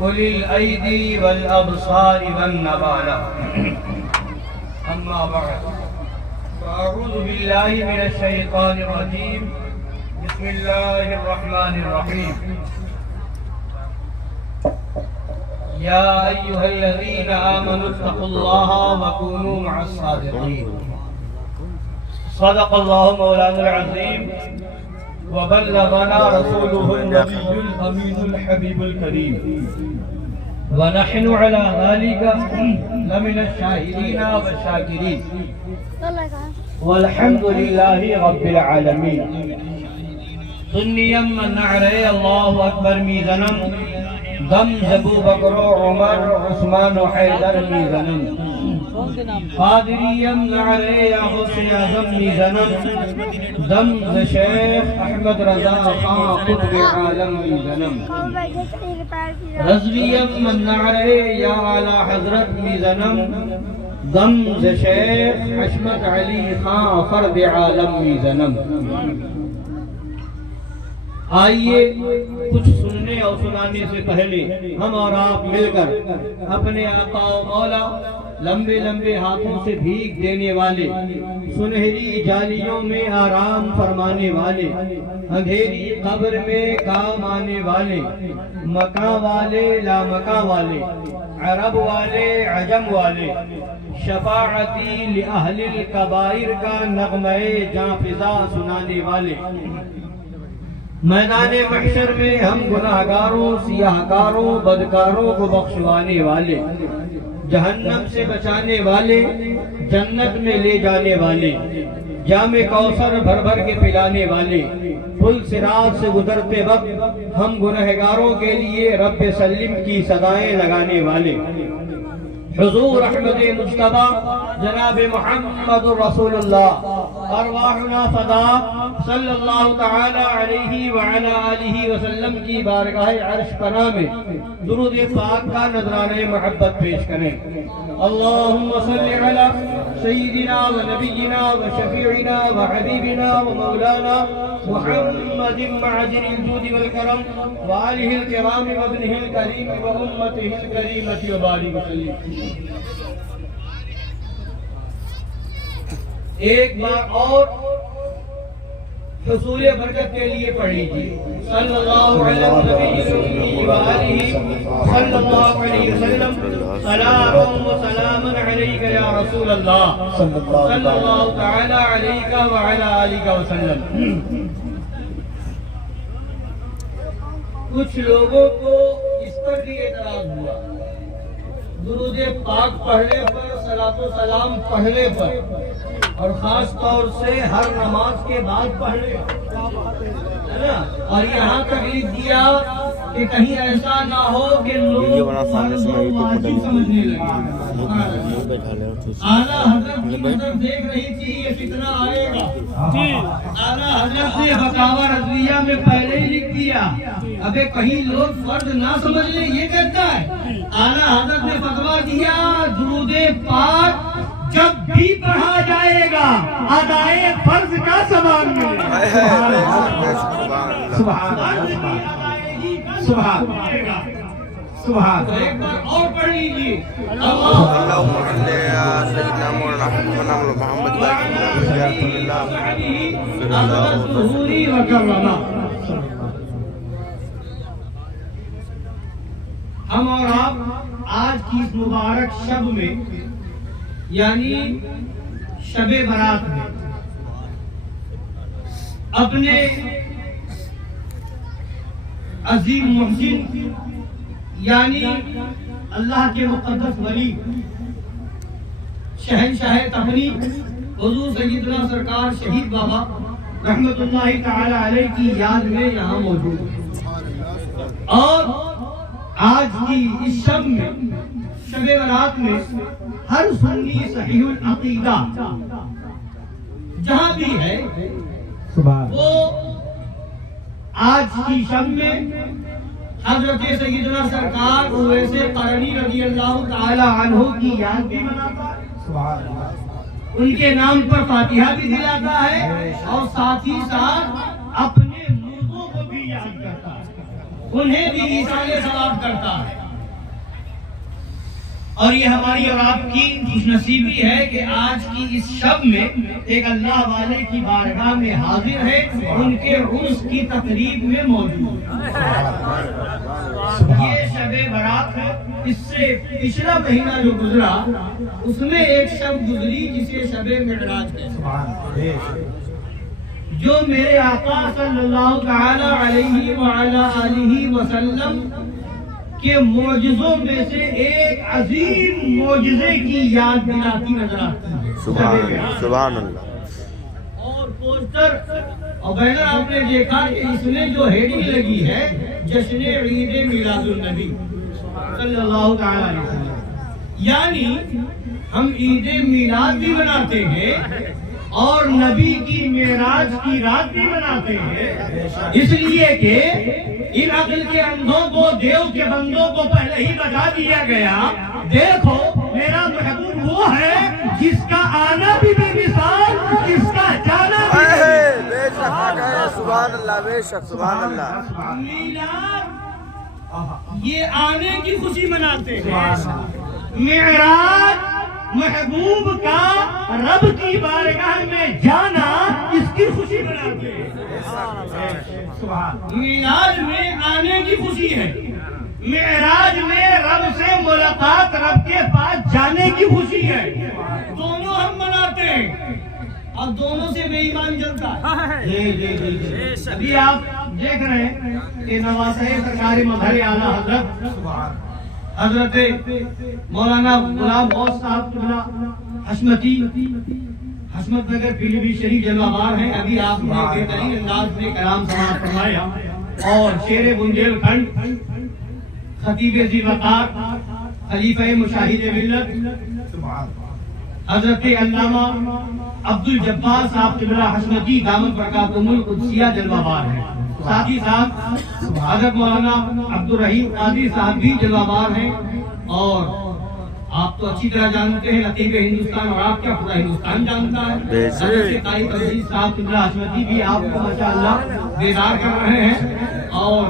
أولي الأيدي والأبصار والنبال. أما بعد فأعوذ بالله من الشيطان الرجيم. بسم الله الرحمن الرحيم. يا أيها الذين آمنوا اتقوا الله وكونوا مع الصادقين. صدق الله مولانا العظيم وبلغنا رسوله النبي الأمين الحبيب الكريم ونحن على ذلك لمن الشاهدين والشاكرين والحمد لله رب العالمين. سنیم من نعرے اللہ اکبر میزنم دم ابو بکر و عمر عثمان و حیدر میزنم قادریم نعرے یا حسن اعظم میزنم دم شیخ احمد رضا خان قطب عالم میزنم رضویم من نعرے یا اعلی حضرت میزنم دم شیخ حشمت علی خان فرد عالم میزنم. آئیے کچھ سننے اور سنانے سے پہلے ہم اور آپ مل کر اپنے آقا و مولا لمبے لمبے ہاتھوں سے بھیگ دینے والے، سنہری جالیوں میں آرام فرمانے والے، اندھیری قبر میں کام آنے والے، مکاں والے لا مکاں والے، عرب والے عجم والے، شفاعتی لأہل الکبائر کا نغمہ جاں فضا سنانے والے، میدان محشر میں ہم گناہگاروں سیاہکاروں بدکاروں کو بخشوانے والے، جہنم سے بچانے والے، جنت میں لے جانے والے، جام کوثر بھر بھر کے پلانے والے، پل صراط سے گزرتے وقت ہم گناہگاروں کے لیے رب سلم کی صدائیں لگانے والے، حضور احمد مجتبی جناب محمد رسول اللہ ارواحنا فدا صلی اللہ تعالی علیہ وعلا آلہ وسلم کی بارگاہ عرش پناہ میں درود پاک کا نذرانہ محبت پیش کریں. اللہم صلی علی سیدنا و نبینا و شفیعنا و حبیبنا و مولانا محمد معجل الجود والکرم و آلہ الکرام و ابنہ الکریم و امتہ الکریمۃ و بارک وسلم. ایک بار اور حصول برکت کے لیے پڑھ لیجیے صلی اللہ علیہ وسلم. سلام و سلام علیک یا رسول اللہ صلی اللہ تعالی علیہ وعلا آلہ وسلم. کچھ لوگوں کو اس پر بھی اعتراض ہوا درود پاک پڑھنے پر، صلاۃ و سلام پڑھنے پر، اور خاص طور سے ہر نماز کے بعد پڑھنے، اور یہاں تک لکھ دیا کہ کہیں ایسا نہ ہو کہ لوگ واجب سمجھنے لگے. اعلیٰ حضرت کی نظر دیکھ رہی تھی یہ فتنہ آئے گا. اعلیٰ حضرت نے فتاوی رضویہ میں پہلے ہی لکھ دیا ابے کہیں لوگ فرض نہ سمجھ لیں یہ کہتا ہے. اعلیٰ حضرت نے فتویٰ دیا درود پاک جب بھی پڑھا جائے گا ادائے فرض کا ثواب ملے گا. سبحان سبحان سبحان. ایک بار اور پڑھ لیجیے اللہم صلی علی سیدنا مولانا محمد وسلم. ہم اور آپ آج کی اس مبارک شب میں یعنی شب برات میں اپنے عظیم محسن یعنی اللہ کے مقدس ولی شہنشاہ تقریب حضور سیدنا سرکار شہید بابا رحمت اللہ تعالی علیہ کی یاد میں یہاں موجود ہے. اور آج کی اس شب میں شب برات میں ہر سنی صحیح العقیدہ جہاں بھی ہے وہ آج کی شب میں حضرت سیدنا سرکار اویس قرنی رضی اللہ تعالی عنہ کی یاد بھی مناتا ہے، ان کے نام پر فاتحہ بھی دلاتا ہے، اور ساتھ ہی ساتھ اپنے مردوں کو بھی یاد کرتا ہے، انہیں بھی ایصال ثواب کرتا ہے. اور یہ ہماری اور آپ کی خوش نصیبی ہے کہ آج کی اس شب میں ایک اللہ والے کی بارگاہ میں حاضر ہے، ان کے عرس کی تقریب میں موجود ہے۔ یہ شب برات ہے۔ اس سے پچھلا مہینہ جو گزرا اس میں ایک شب گزری جسے شب معراج کہتے ہیں، جو میرے آقا صلی اللہ تعالی علیہ وعلا آلہ وسلم کے معجزوں میں سے ایک عظیم معجزے کی یاد دلاتی نظر آتی ہے۔ سبحان اللہ۔ اور پوسٹر اور بینر آپ نے دیکھا کہ اس میں جو ہیڈنگ لگی ہے جشن عید میلاد النبی صلی اللہ تعالی علیہ وسلم، یعنی ہم عید میلاد بھی مناتے ہیں اور نبی کی معراج کی رات بھی مناتے ہیں، اس لیے کہ ان عقل کے اندھوں کو، دیو کے بندوں کو پہلے ہی بتا دیا گیا، دیکھو میرا محبوب وہ ہے جس کا آنا بھی بے مثال، جس کا جانا بھی بے شک ہے۔ سبحان اللہ، بے شک، سبحان اللہ۔ میلاد یہ آنے کی خوشی مناتے ہیں، معراج محبوب کا رب کی بارگاہ میں جانا اس کی خوشی مناتے ہیں۔ میلاد میں آنے کی خوشی ہے، معراج میں رب سے ملاقات، رب کے پاس جانے کی خوشی ہے، دونوں ہم مناتے ہیں اور دونوں سے بے ایمان جلتا ہے۔ ابھی آپ دیکھ رہے ہیں کہ نواسہ سرکار مظہر اعلیٰ حضرت مولانا غلام غوث صاحب حشمتی حشمت نگر پیلی بھیت شریف جلوہ بار ہیں۔ ابھی آپ نے بہترین انداز میں کلام سماعت فرمایا اور شیر بندیل کھنڈ خطیب ذی وقار خلیفہ مشاہد ملت حضرت علامہ عبد الجبار صاحب قبلہ حشمتی دامت برکاتہم القدسیہ جلوہ بار ہیں۔ ساتھ ہی ساتھ حضرت مولانا عبد الرحیم قادری صاحب بھی جلوہ بار ہیں، اور آپ تو اچھی طرح جانتے ہیں لطیف ہندوستان اور آپ کیا پورا ہندوستان جانتا ہے۔ حضرت قائد عزیز صاحب قبلہ حشمتی بھی آپ کو ماشاءاللہ بیدار کر رہے ہیں اور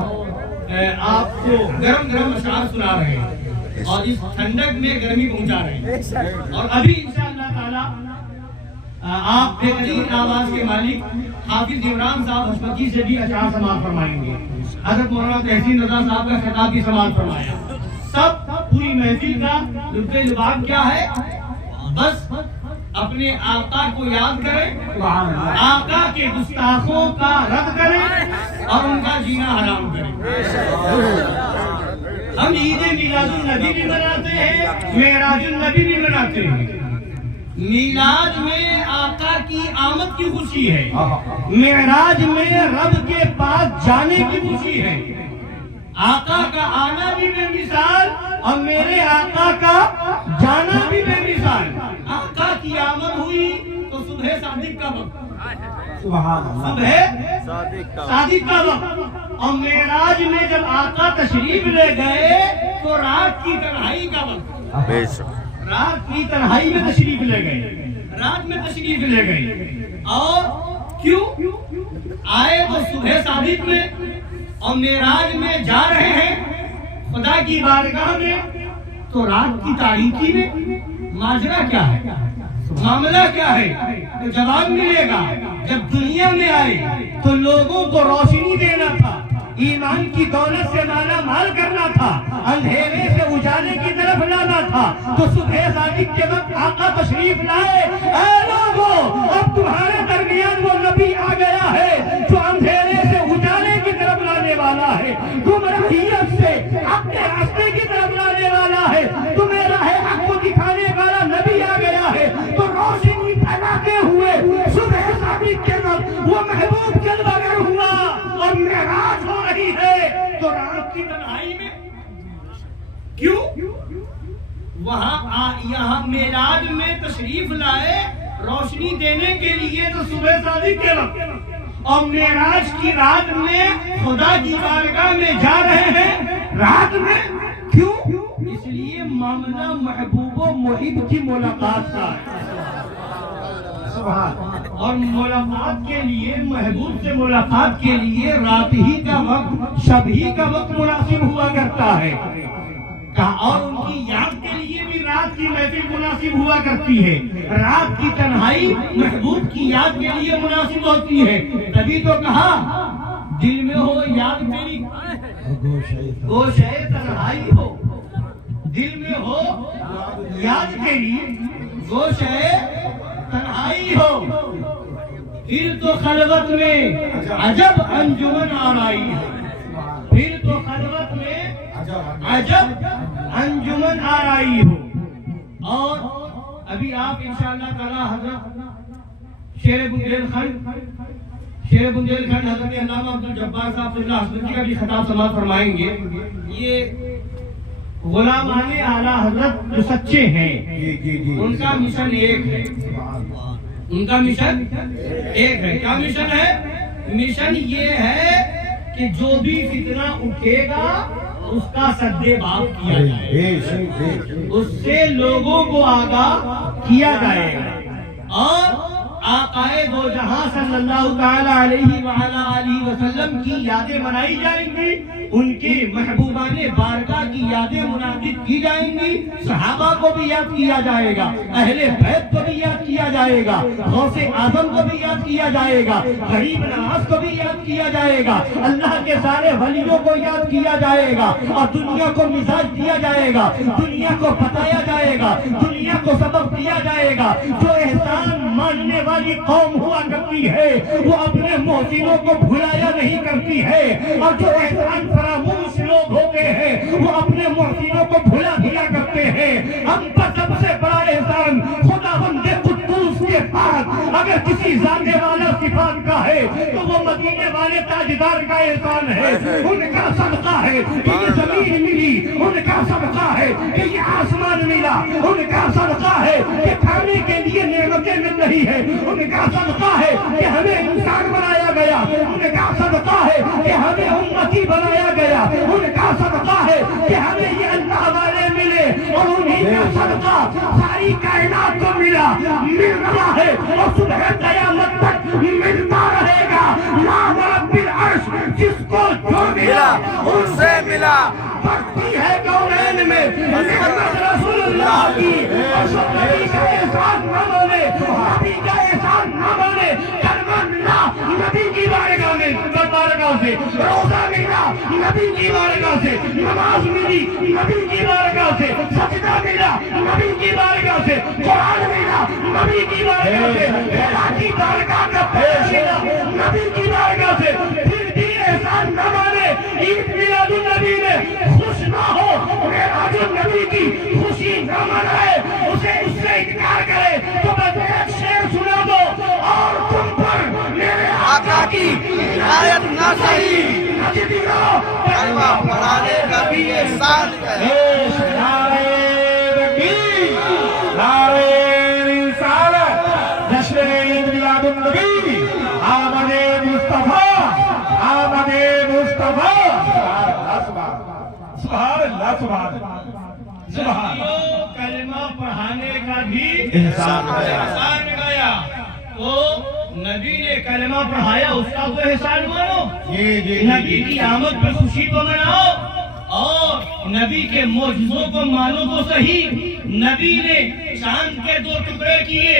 آپ کو گرم گرم اشعار سنا رہے ہیں اور اس ٹھنڈک میں گرمی پہنچا رہے ہیں، اور ابھی انشاءاللہ تعالی آپ بہترین آواز کے مالک حافظ عمران صاحب حشمتی سے بھی اشعار سماعت فرمائیں گے۔ حضرت مولانا تحسین رضا صاحب کا خطاب بھی سماعت فرمایا۔ سب پوری محفل کا لطف لباب کیا ہے؟ بس اپنے آقا کو یاد کریں، آقا کے گستاخوں کا رد کریں اور ان کا جینا حرام کریں۔ ہم عید میلاد النبی بھی مناتے ہیں، معراج النبی بھی مناتے ہیں۔ میلاد میں آقا کی آمد کی خوشی ہے، معراج میں رب کے پاس جانے کی خوشی ہے۔ آقا کا آنا بھی بے مثال اور میرے آقا کا جانا بھی بے مثال۔ آقا کی آمد ہوئی تو صبح صادق کا وقت، صبح صادق کا وقت، اور معراج میں جب آقا تشریف لے گئے تو رات کی تنہائی کا وقت، رات کی تنہائی میں تشریف لے گئے، رات میں تشریف لے گئے۔ اور کیوں آئے تو صبح صادق میں اور معراج میں جا رہے ہیں خدا کی بارگاہ میں تو رات کی تاریکی میں۔ ماجرا کیا ہے، معاملہ کیا ہے؟ تو جواب ملے گا جب دنیا میں آئے تو لوگوں کو روشنی دینا تھا، ایمان کی دولت سے مالا مال کرنا تھا، اندھیرے سے اجالے کی طرف لانا تھا، تو صبح صادق کے وقت آقا تشریف لائے۔ اے لوگوں، اب تمہارے درمیان وہ نبی آ گیا ہے جو اندھیرے سے اجالے کی طرف لانے والا ہے، گمراہیت سے حق کے راستے کی طرف لانے والا ہے، تمہیں راہ حق کو دکھانے والا نبی آ گیا ہے۔ تو روشنی پھیلاتے ہوئے صبح صادق کے وقت وہ محبوب جلوہ گر ہوا اور معراج ہو رہی ہے تو رات کی تنہائی میں کیوں؟ وہاں یہاں میلاد میں تشریف لائے روشنی دینے کے لیے تو صبح صادق کے وقت، اور معراج کی رات میں خدا کی بارگاہ میں جا رہے ہیں رات میں، کیوں؟ اس لیے معاملہ محبوب و محب کی ملاقات کا ہے، اور ملاقات کے لیے، محبوب سے ملاقات کے لیے رات ہی کا وقت، شب ہی کا وقت مناسب ہوا کرتا ہے، اور ان کی یاد کے لیے بھی رات کی محفل مناسب ہوا کرتی ہے، رات کی تنہائی محبوب کی یاد کے لیے مناسب ہوتی ہے، تبھی تو کہا دل میں ہو یاد تیری گوشے تنہائی ہو، دل میں ہو یاد تیری گوشے تنہائی ہو، پھر تو خلوت میں عجب انجمن آرائی ہے، پھر تو خلوت میں عجب انجمن آرائی ہو۔ اور ابھی آپ انشاءاللہ تعالی حضرت شیر بندیل خان حضرت علامہ عبدالجبار صاحب اللہ حضرت کا بھی خطاب سماعت فرمائیں گے۔ یہ غلامان اعلیٰ حضرت جو سچے ہیں ان کا مشن ایک ہے، ان کا مشن ایک ہے۔ کیا مشن ہے؟ مشن یہ ہے کہ جو بھی فتنہ اٹھے گا اس کا سدے باب کیا جائے گا، اس سے لوگوں کو آگاہ کیا جائے گا، اور آقائے دو جہاں صلی اللہ تعالی علیہ وآلہ وسلم کی یادیں منائی جائیں گی، ان کی محبوبان بارگاہ کی یادیں منعقد کی جائیں گی، صحابہ کو بھی یاد کیا جائے گا، اہل بیت کو بھی یاد کیا جائے گا، غوث اعظم کو بھی یاد کیا جائے گا، غریب نواز کو بھی یاد کیا جائے گا، اللہ کے سارے ولیوں کو یاد کیا جائے گا، اور دنیا کو مزاج دیا جائے گا، دنیا کو بتایا جائے گا، دنیا کو سبق دیا جائے گا۔ جو احسان ماننے والی قوم ہوا کرتی ہے وہ اپنے محسنوں کو بھلایا نہیں کرتی ہے، اور جو احسان فراموش لوگ ہوتے ہیں وہ اپنے محسنوں کو بھلا دیا کرتے ہیں۔ ہم پر سب سے بڑا احسان خداوند قدوس کے پاس اگر کسی ذاتے والا صفات کا ہے تو وہ مدینے والے تاجدار کا احسان ہے، ان کا صدقہ ہے کہ یہ زمین ملی، ان کا صدقہ ہے کہ یہ آسمان ملا، ان کا صدقہ ہے کہ کھانے کے لیے نعمتیں مل رہی ہے، ان کا صدقہ ہے کہ ہمیں انسان بنایا گیا، ان کا صدقہ ہے کہ ہمیں امتی بنایا گیا، ان کا صدقہ ہے کہ ہمیں یہ اللہ والے ملے، اور انہیں کا صدقہ ساری کائنات کو مل رہا ہے اور صبح قیامت تک ملتا رہے گا۔ لا رب العرش جس کو جو ملا ان سے ملا، بڑھتی ہے کونین میں محمد رسول اللہ کی، اور جو نبی کا احسان نہ مانے، نبی کا احسان نہ مانے، کلمہ ملا نبی کی بارگاہ سے، روزہ ملا نبی کی بارگاہ سے، نماز ملی نبی کی بارگاہ سے، سجدہ ملا نبی کی بارگاہ سے، قرآن ملا نبی کی بارگاہ سے، خدا کی بارگاہ کا پیش ملا نبی کی بارگاہ سے، پھر بھی احسان نہ مانے، عید میلاد النبی میں خوش نہ ہو، معراج النبی کی خوشی نہ منائے، اسے اس سے انکار کرے، تو بس ایک شعر سنا دو، اور تم پر میرے آقا کی عنایت نہ سہی، نجدیوں کلمہ پڑھانے کا بھی احسان ہے۔ نعرہ تکبیر، نعرہ رسالت، جشن عید میلاد النبی، آمد مصطفیٰ، آمد مصطفیٰ، سبحان اللہ، سبحان اللہ، سبحان اللہ۔ کلمہ پڑھانے کا بھی احسان گایا، تو نبی نے کلمہ پڑھایا، اس کا تو احسان مانو، نبی کی آمد پر خوشی کو مناؤ، اور نبی کے معجزوں کو مانو تو صحیح۔ نبی نے چاند کے 2 ٹکڑے کیے،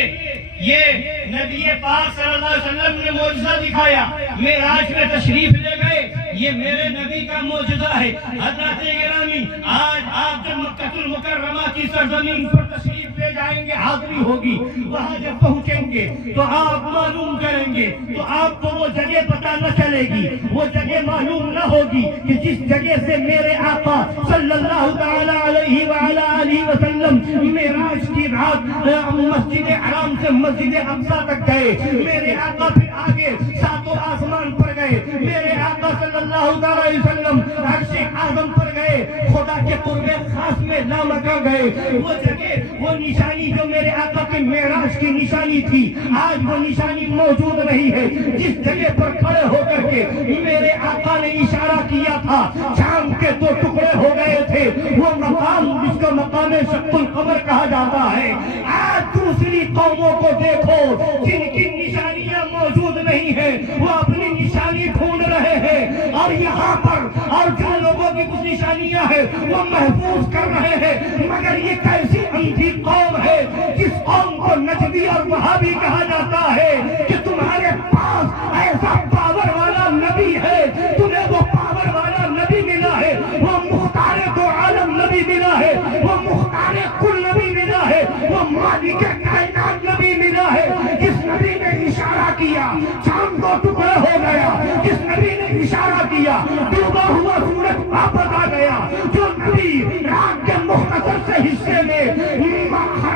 یہ نبی پاک صلی اللہ علیہ وسلم نے معجزہ دکھایا، معراج میں تشریف لے گئے، یہ میرے نبی کا معجزہ ہے۔ حضرات گرامی، آج آپ جب مکہ المکرمہ کی سرزمین پر تشریف لے جائیں گے، حاضری ہوگی، وہاں جب پہنچیں گے تو آپ معلوم کریں گے تو آپ کو وہ جگہ پتہ نہ چلے گی، وہ جگہ معلوم نہ ہوگی کہ جس جگہ سے میرے آقا صلی اللہ تعالی علیہ وآلہ وسلم معراج کی رات مسجد حرام سے مسجد اقصی تک گئے، میرے آقا پھر آگے 7 آسمان پر گئے، میرے آقا صلی اللہ تعالی علیہ وسلم عرش اعظم پر گئے، خدا کے قرب خاص میں لامکان گئے۔ وہ جگہ، وہ نشانی جو میرے آقا کے معراج کی نشانی تھی، آج وہ نشانی موجود نہیں ہے۔ جس جگہ پر کھڑے ہو کر کے میرے آقا نے اشارہ کیا تھا، چاند کے 2 ٹکڑے ہو گئے تھے، وہ مقام جس کو مقام شق القمر کہا جاتا ہے۔ آج دوسری قوموں کو دیکھو جن کی نشانیاں موجود نہیں ہیں، وہ اپنی نشانی ڈھونڈ رہے ہیں، اور یہاں پر اور جن لوگوں کی کچھ نشانیاں ہیں وہ محفوظ کر رہے ہیں، مگر یہ کیسی اندھی قوم ہے جس قوم کو نجدی اور وہابی کہا جاتا ہے کہ تمہارے پاس ایسا پاور والا نبی ہے، تمہیں وہ پاور والا نبی ملا ہے، وہ مختار دو عالم نبی ملا ہے، وہ مختار کل نبی ملا ہے، وہ مالک کائنات نبی ملا ہے، جس نبی نے اشارہ کیا چاند دو ٹکڑے ہو گیا، جس نبی نے اشارہ کیا ڈوبا ہوا سورج واپس آ گیا، جو نبی رات کے مختصر سے حصے میں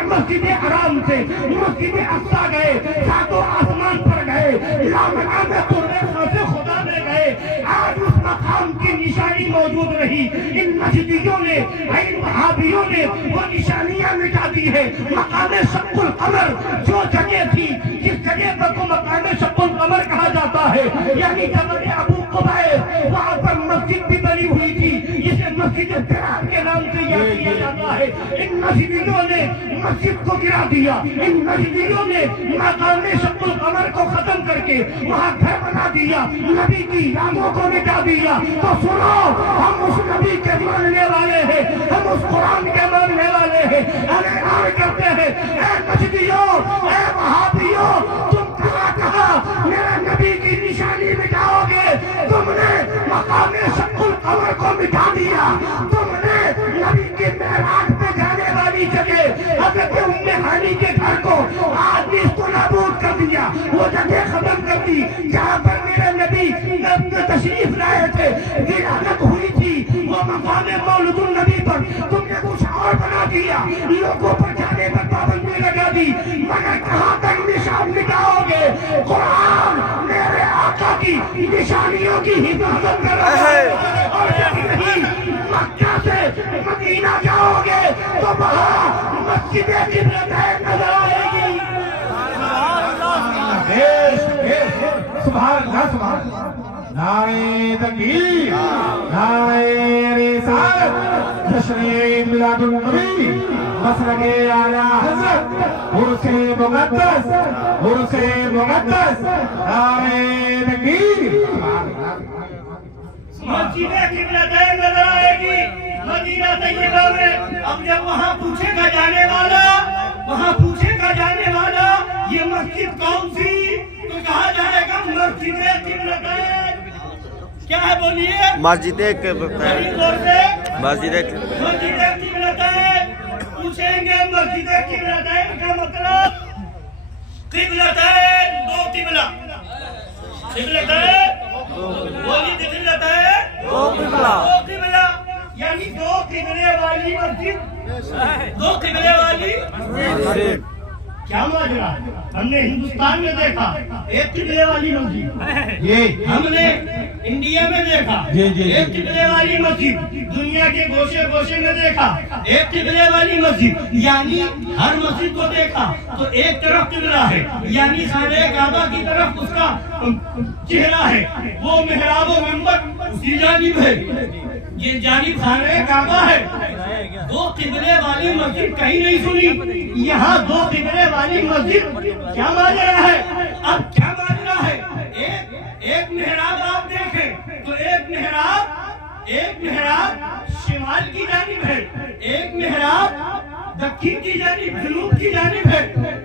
مسجد حرام سے مسجد اقصی گئے، ساتوں آسمان پر گئے، لامکان میں قربے خدا میں گئے، آج اس مقام کی نشانی موجود رہی۔ ان نجدیوں نے ان وہابیوں نے وہ نشانیاں مٹا دی ہے۔ مقام شق القمر جو جگہ تھی، جس جگہ پر کو مقام شق القمر کہا جاتا ہے، یعنی جبل ابو قبائل، وہاں پر مسجد بھی بنی ہوئی تھی جسے مسجد درار کے نام سے یاد کیا جاتا ہے۔ ان نجدیوں نے مسجد کو گرا دیا، ان نجدیوں نے مقام شق القمر کو ختم کر کے وہاں گھر بنا دیا، نبی کی یادوں کو مٹا دیا۔ تو سنو، ہم اس نبی کے ماننے والے ہیں، ہم اس قرآن کے ماننے والے ہیں، اعلان کرتے ہیں، اے نجدیوں، اے وہابیوں، تم کہاں میرے نبی کی نشانی مٹاؤ گے؟ تم نے مقام شق القمر کو مٹا دیا، تم نے نبی کی معراج پہ جانے والی جگہ حضرت ام ہانی کے گھر کو آج نیست و نابود کر دیا، وہ جگہ ختم کر دی جہاں پر میرے نبی تشریف لائے تھے، ولادت ہوئی تھی، وہ مقام مولد النبی پر تم نے کچھ اور بنا دیا، لوگوں پر جانے پر پابندی لگا دی، مگر کہاں تک نشان مٹاؤ گے؟ قرآن میرے آقا کی نشانیوں کی حفاظت کر رہا ہے، اور جب نہیں مکہ سے مدینہ جاؤ گے تو وہاں مسجد قبلتین نظر آئے گی۔ سبحان اللہ، سبحان اللہ، نعرہ تکبیر، نعرہ رسالت، جشن میلاد النبی، مسلک اعلیٰ حضرت، عرس مقدس، عرس مقدس، نعرہ تکبیر۔ مسجد قبلتین نظر آئے گی مدینہ طیبہ میں۔ اب جب وہاں پوچھے گا جانے والا، وہاں پوچھے گا جانے والا یہ مسجد کون سی، تو کہا جائے گا مسجد قبلتین۔ کیا ہے بولیے؟ مسجد قبلتین، مسجد مسجد قبلتین۔ پوچھیں گے مسجد قبلتین کا مطلب، قبلتین دو قبلہ، قبلتین بولی قبلتین دو قبلہ، یعنی دو قبلے والی مسجد، دو قبلے والی مسجد۔ کیا ماجرا ہے؟ ہم نے ہندوستان میں دیکھا ایک قبلے والی مسجد، ہم نے انڈیا میں دیکھا ایک قبلے والی مسجد، دنیا کے گوشے گوشے میں دیکھا ایک قبلے والی مسجد، یعنی ہر مسجد کو دیکھا تو ایک طرف قبلہ ہے، یعنی خانہ کعبہ کی طرف اس کا چہرہ ہے، وہ محراب و منبر اسی جانب ہے، یہ جانب خانہ کعبہ ہے۔ دو قبلے والی مسجد کہیں نہیں سنی، یہاں دو قبلے والی مسجد۔ کیا ماجرا ہے؟ اب کیا ماجرا ہے؟ ایک محراب آپ دیکھیں تو ایک محراب شمال کی جانب ہے، ایک محراب دکھن کی جانب جنوب کی جانب ہے،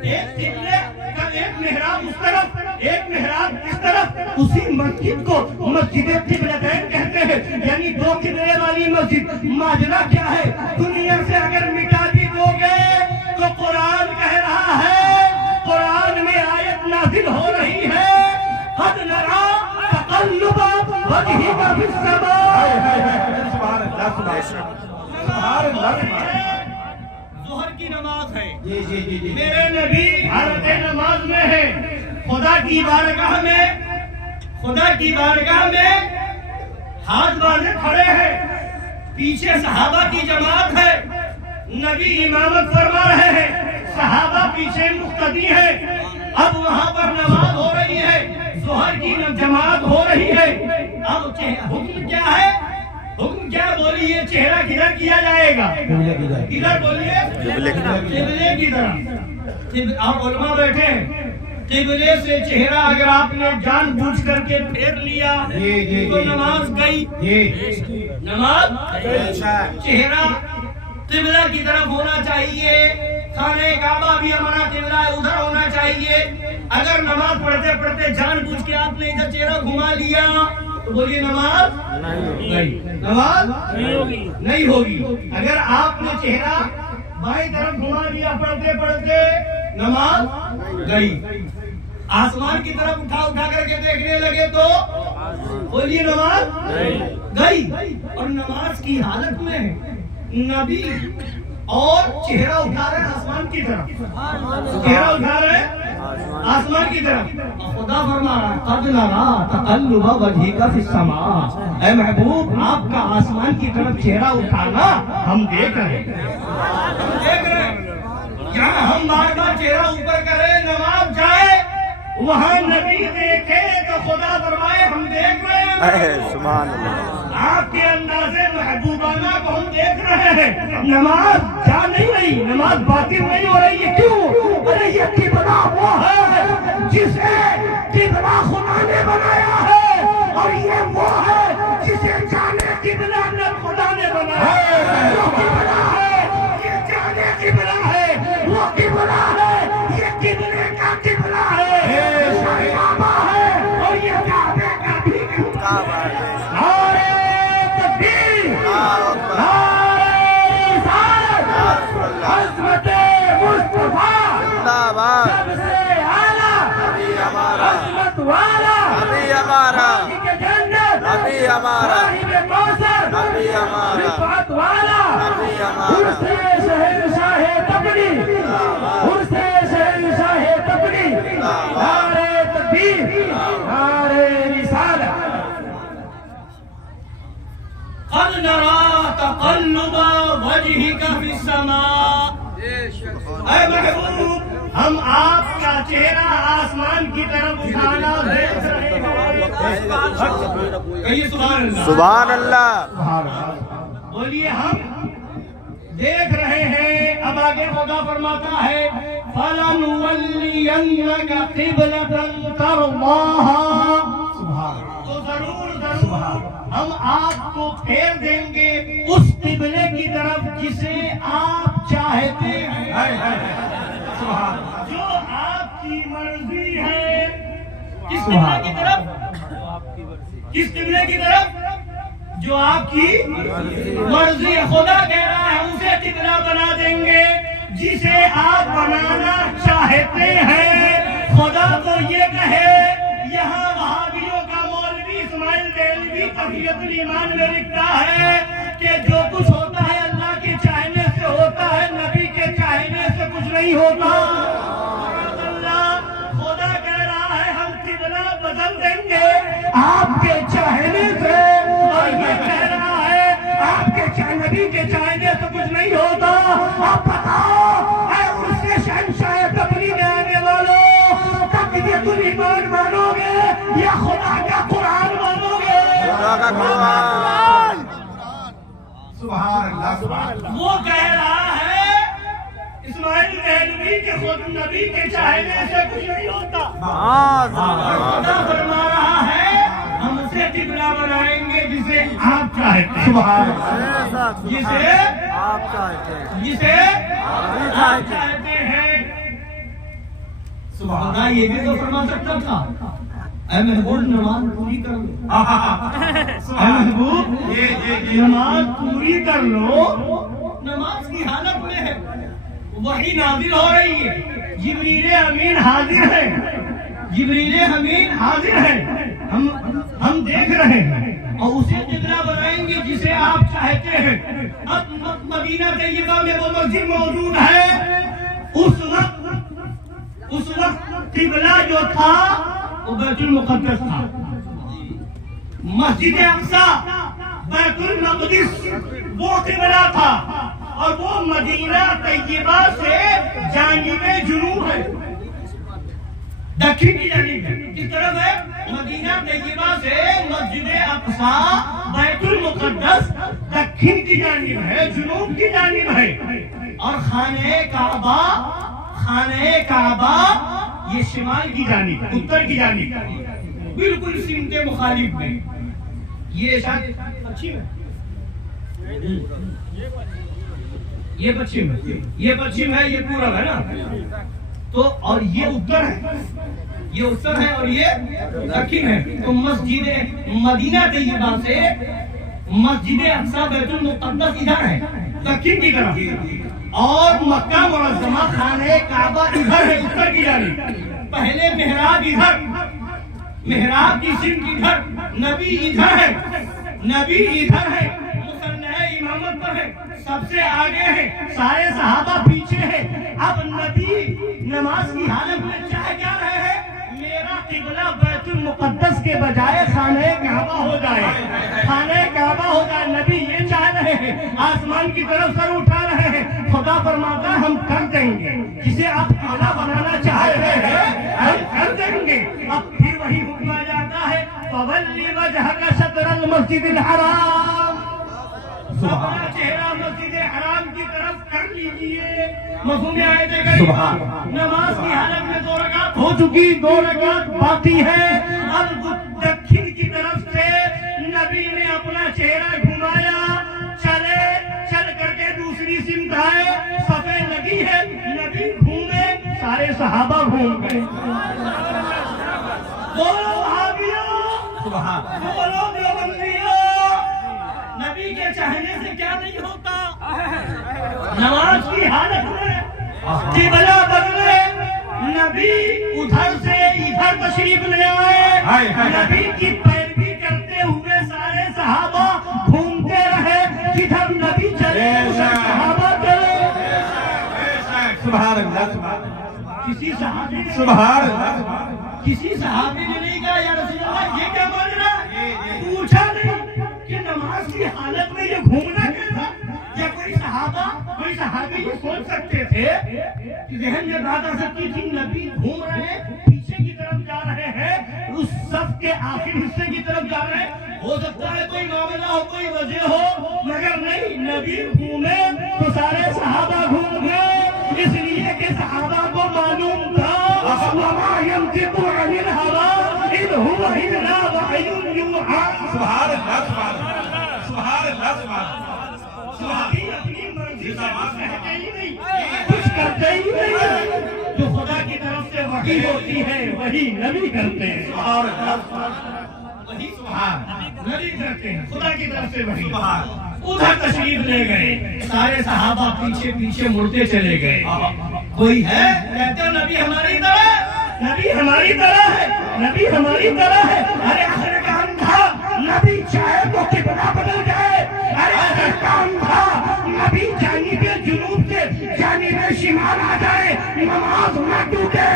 ایک قبلے کا ایک محراب اس طرف، ایک محراب اس طرف، اسی مسجد کو مسجد قبلتین کہتے ہیں، یعنی دو قبلے والی مسجد۔ ماجرا کیا ہے؟ دنیا سے اگر مٹا بھی دو گے تو قرآن کہہ رہا ہے، قرآن میں آیت نازل ہو رہی ہے، قد نرا تقلب وجہک فی السماء۔ سبحان اللہ، سبحان اللہ۔ ظہر کی نماز ہے، میرے نبی حالت نماز میں ہے، خدا کی بارگاہ میں، خدا کی بارگاہ میں ہاتھ باندھے کھڑے ہیں، پیچھے صحابہ کی جماعت ہے، نبی امامت فرما رہے ہیں، صحابہ پیچھے مقتدی ہیں۔ اب وہاں پر نماز ہو رہی ہے، ظہر کی جماعت ہو رہی ہے، اب حکم کیا ہے؟ حکم کیا بولیے؟ چہرہ کدھر کیا جائے گا؟ کدھر بولیے؟ قبلے کی طرف۔ آپ علماء بیٹھے ہیں، قبلے سے چہرہ اگر آپ نے جان بوجھ کر کے پھیر لیا تو نماز گئی. نماز چہرہ قبلہ کی طرف ہونا چاہیے. خانہ کعبہ بھی ہمارا قبلہ ہے, ادھر ہونا چاہیے. اگر نماز پڑھتے پڑھتے جان بوجھ کے آپ نے ادھر چہرہ گھما لیا تو بولیے نماز نہیں, نماز نہیں ہوگی. اگر آپ نے چہرہ بائیں طرف گھما لیا پڑھتے پڑھتے نماز گئی. آسمان کی طرف اٹھا کر کے دیکھنے لگے تو بولیے نماز گئی. اور نماز کی حالت میں نبی اور چہرہ اٹھا رہے آسمان کی طرف, چہرہ اٹھا رہے آسمان کی طرف. خدا فرما رہا ہے قد نرا تقلب وجهك في السماء, اے محبوب آپ کا آسمان کی طرف چہرہ اٹھانا ہم دیکھ رہے ہیں. کیا ہم بار بار چہرہ اوپر کریں نماز جائے, وہاں نبی دیکھے تو خدا فرمائے ہم دیکھ رہے ہیں. سبحان اللہ. آپ کے اندازے محبوبانہ کو ہم دیکھ رہے ہیں. نماز جا نہیں رہی, نماز باطل نہیں ہو رہی ہے. کیوں؟ ارے یہ قبلہ وہ ہے جسے قبلہ خدا نے بنایا ہے, اور یہ وہ ہے جسے جانے قبلہ خدا نے بنایا ہے. وہ قبلہ ہے, یہ جانے قبلہ ہے. وہ قبلہ ہے, یہ قبلے کا قبلہ ہے. کعبہ ہے اور یہ کعبے کا بھی کعبہ ہے. حضرت مصطفیٰ سب سے اعلیٰ عظمت والا نبی ہمارا, جنت نبی ہمارا, کوثر رفعت والا عرص شہنشاہ تبری, عرص شہنشاہ تبری. نعرہ تکبیر, نعرہ رسالت. قد نرا تقلب وجهك في السماء, اے محبوب ہم آپ کا چہرہ آسمان کی طرف اٹھانا دیکھ رہے ہیں. کہیے سبحان اللہ. بولیے ہم دیکھ رہے ہیں. اب آگے خدا فرماتا ہے فَلَنُوَلِّيَنَّكَ قِبْلَةً تَرْضَاهَا, تو ضرور ہم آپ کو پھیر دیں گے اس قبلے کی طرف جسے آپ چاہتے ہیں, جو آپ کی مرضی ہے. کس قبلے کی طرف, کس قبلے کی طرف جو آپ کی مرضی ہے. خدا کہہ رہا ہے ہم اسے قبلہ بنا دیں گے جسے آپ بنانا چاہتے ہیں. خدا تو یہ کہے, یہاں وہابیوں کا مولوی اسماعیل دہلوی تقیت الایمان میں لکھتا ہے کہ جو کچھ ہوتا ہے اللہ کے چاہنے سے ہوتا ہے, نبی کے چاہنے سے کچھ نہیں ہوتا. خدا کہہ رہا ہے ہم قبلہ بدل دیں گے آپ کے چاہنے سے, اور یہ کہہ رہا ہے آپ کے نبی کے چاہنے سے کچھ نہیں ہوتا. آپ بتاؤ اے اس کے شہنشاہ تبری میں آنے والوں, تقیت الایمان مانو گے یا خدا کا قرآن مانو گے؟ خدا کا قرآن. سبحان اللہ, سبحان اللہ. وہ کہہ رہا ہے اسماعیل دہلوی کے خود نبی کے چاہنے سے کچھ نہیں ہوتا. خدا فرما رہا ہے ہم اسے قبلہ بنائیں گے جسے آپ چاہتے ہیں. سبحان اللہ. جسے آپ چاہتے ہیں, جسے آپ چاہتے ہیں. خدا یہ بھی تو فرما سکتا تھا اے محبوب نماز پوری کر لو, اے محبوب نماز پوری کر لو. نماز کی حالت میں ہے, وحی نازل ہو رہی ہے, جبریل امین حاضر ہے, جبریل امین حاضر ہے. ہم دیکھ رہے ہیں اور اسے قبلہ بنائیں گے جسے آپ چاہتے ہیں. اب مدینہ طیبہ میں وہ مسجد موجود ہے. اس وقت قبلہ جو تھا وہ بیت المقدس تھا. مسجد اقصی بیت المقدس وہ قبلہ تھا, اور وہ مدینہ طیبہ سے جانب جنوب ہے, دکھن کی جانب ہے. کس طرف ہے؟ مدینہ طیبہ سے مسجد اقصی بیت المقدس دکھن کی جانب ہے, جنوب کی جانب ہے. اور خانہ کعبہ یہ شمال کی جانب، اتر کی جانب، بالکل سمت مخالف میں. یہ شاید پچھم ہے، یہ پچھم ہے، یہ پچھم ہے، یہ پورب ہے نا. تو اور یہ اتر ہے، یہ اتر ہے اور یہ دکن ہے. تو مسجد مدینہ طیبہ سے مسجد اقصی بیت المقدس ادھر ہے دکن کی طرف، اور مکہ معظمہ خانہ کعبہ ادھر ہے اتر کی جانب. پہلے محراب ادھر، محراب کی سمت ادھر، نبی ادھر ہے، نبی ادھر ہے، مصلی امامت پر ہے، سب سے آگے ہے، سارے صحابہ پیچھے ہیں. اب نبی نماز کی حالت میں چاہ کیا رہے ہیں؟ میرا قبلہ بیت المقدس کے بجائے خانہ کعبہ ہو جائے، خانہ کعبہ ہو جائے. نبی یہ چاہ رہے ہیں، آسمان کی طرف سر اٹھا رہے ہیں. خدا فرماتا ہے ہم کر دیں گے، جسے آپ قبلہ بنانا چاہ رہے ہیں ہم کر دیں گے. اب پھر وہی حکم آ جاتا ہے فَوَلِّ وَجْهَكَ شَطْرَ الْمَسْجِدِ الْحَرَامِ، اپنا چہرہ مسجد حرام کی طرف کر لیجئے. مفہوم آیت کریمہ. نماز کی حالت میں 2 رکعت ہو چکی، 2 رکعت باقی ہے. اب دکن کی طرف سے نبی نے اپنا چہرہ گھمایا، چل کر کے دوسری سمت آئے، صفیں لگی ہے، نبی گھومے، سارے صحابہ گھوم گئے. بولو وہابیوں، بولو دیوبندیوں، نبی کے چاہنے سے کیا نہیں ہوتا. نماز کی حالت میں قبلہ بدلے، نبی ادھر سے ادھر تشریف لے آئے، نبی کی پیروی کرتے ہوئے سارے صحابہ گھومتے رہے، جدھر نبی چلے صحابہ چلے. سبحان اللہ، کسی صحابی سبحان اللہ، کسی صحابی نے نہیں کہا یا رسول اللہ یہ کیا مان رہا، پوچھا نہیں کہ نماز کی حالت میں یہ گھومنا کیسا. یا کوئی صحابی یہ سوچ سکتے تھے کہ ذہن میں بات آ سکتی تھی نبی گھوم رہے ہیں، پیچھے کی طرف جا رہے ہیں، اس صف کے آخر حصے کی طرف جا رہے ہیں. ہو سکتا ہے کوئی معاملہ ہو، کوئی وجہ ہو، مگر نہیں، نبی گھومے تو سارے صحابہ گھوم گئے. اس لیے کہ صحابہ کو معلوم تھا وَمَا يَنطِقُ عَنِ الْهَوَىٰ إِنْ هُوَ إِلَّا وَحْيٌ يُوحَىٰ. سبحان اللہ، سبحان اللہ، سبحان اللہ. صحابی اپنی مرضی سے کہتے ہی نہیں، کچھ کرتے ہی نہیں. جو خدا کی طرف سے وحی ہوتی ہے وہی نبی کرتے ہیں. وہی سبحان نبی کرتے ہیں، خدا کی طرف سے وحی. ادھر تشریف لے گئے، سارے صحابہ پیچھے پیچھے مڑتے چلے گئے. کوئی ہے کہتے ہو نبی ہماری طرح، نبی ہماری طرح ہے، نبی ہماری طرح ہے. ارے آخر کام تھا نبی چاہے تو قبلہ بدل جائے. ارے آخر کام تھا نبی جانب جنوب سے جانب شمال آ جائے، نماز نہ ٹوٹے.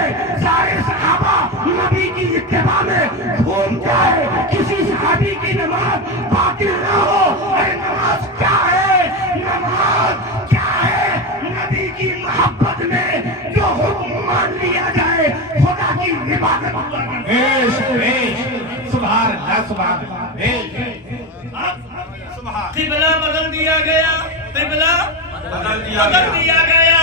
سارے صحابہ نبی کی اتباع میں گھوم جائے، کسی صحابی کی نماز باطل نہ ہو. ارے نماز کیا ہے، نماز کیا ہے؟ نبی کی محبت میں جو حکم مان لیا جائے، خدا کی عبادت. سبحان اللہ، سبحان اللہ. قبلہ بدل دیا گیا، قبلہ بدل دیا گیا.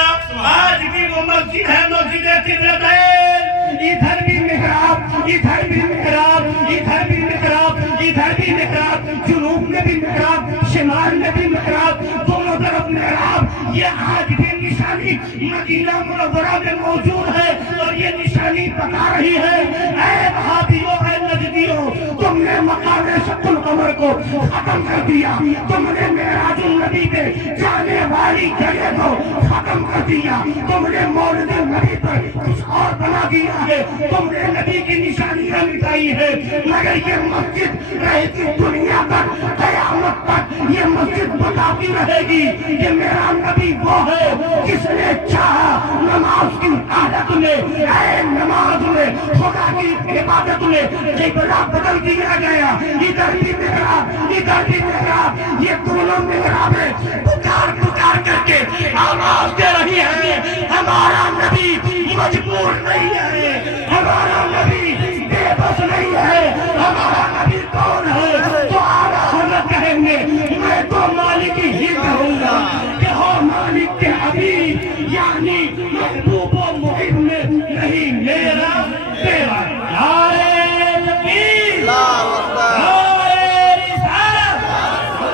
آج بھی وہ مسجد ہے، مسجد قبلتین. ادھر بھی محراب، ادھر بھی محراب، ادھر بھی محراب، ادھر بھی محراب، جنوب میں بھی محراب، شمال میں بھی محراب، دونوں طرف محراب. یہ آج بھی نشانی مدینہ منورہ میں موجود ہے، اور یہ نشانی بتا رہی ہے اے وہابیوں، اے نجدیوں، تم نے مقام شق القمر کو ختم کر دیا، تم نے معراج النبی پہ جانے والی جگہ کو ختم کر دیا، تم نے مولد نبی پر کچھ اور بنا دیا ہے، تم نے نبی کی نشانیاں مٹائی ہے. مگر یہ مسجد رہتی دنیا تک، قیامت تک یہ مسجد بتاتی رہے گی کہ میرا نبی وہ ہے جس نے چاہا نماز کی عادت میں، اے نماز میں، خدا کی عبادت میں قبلہ بدل دیا گیا. ادھر بھی محراب، ادھر بھی محراب، یہ دونوں محرابیں پکار پکار کر کے آواز دے رہی ہے ہمارا نبی مجبور نہیں ہے، ہمارا نبی بے بس نہیں ہے. ہمارا نبی کون ہے؟ تو اعلیٰ حضرت کہیں گے میں تو مالک ہی کہوں گا کہ ہو مالک کے حبیب، یعنی محبوب و محب میں نہیں نہیں میرا تیرا نعرے تکبیر اللہ اکبر نعرے رسالت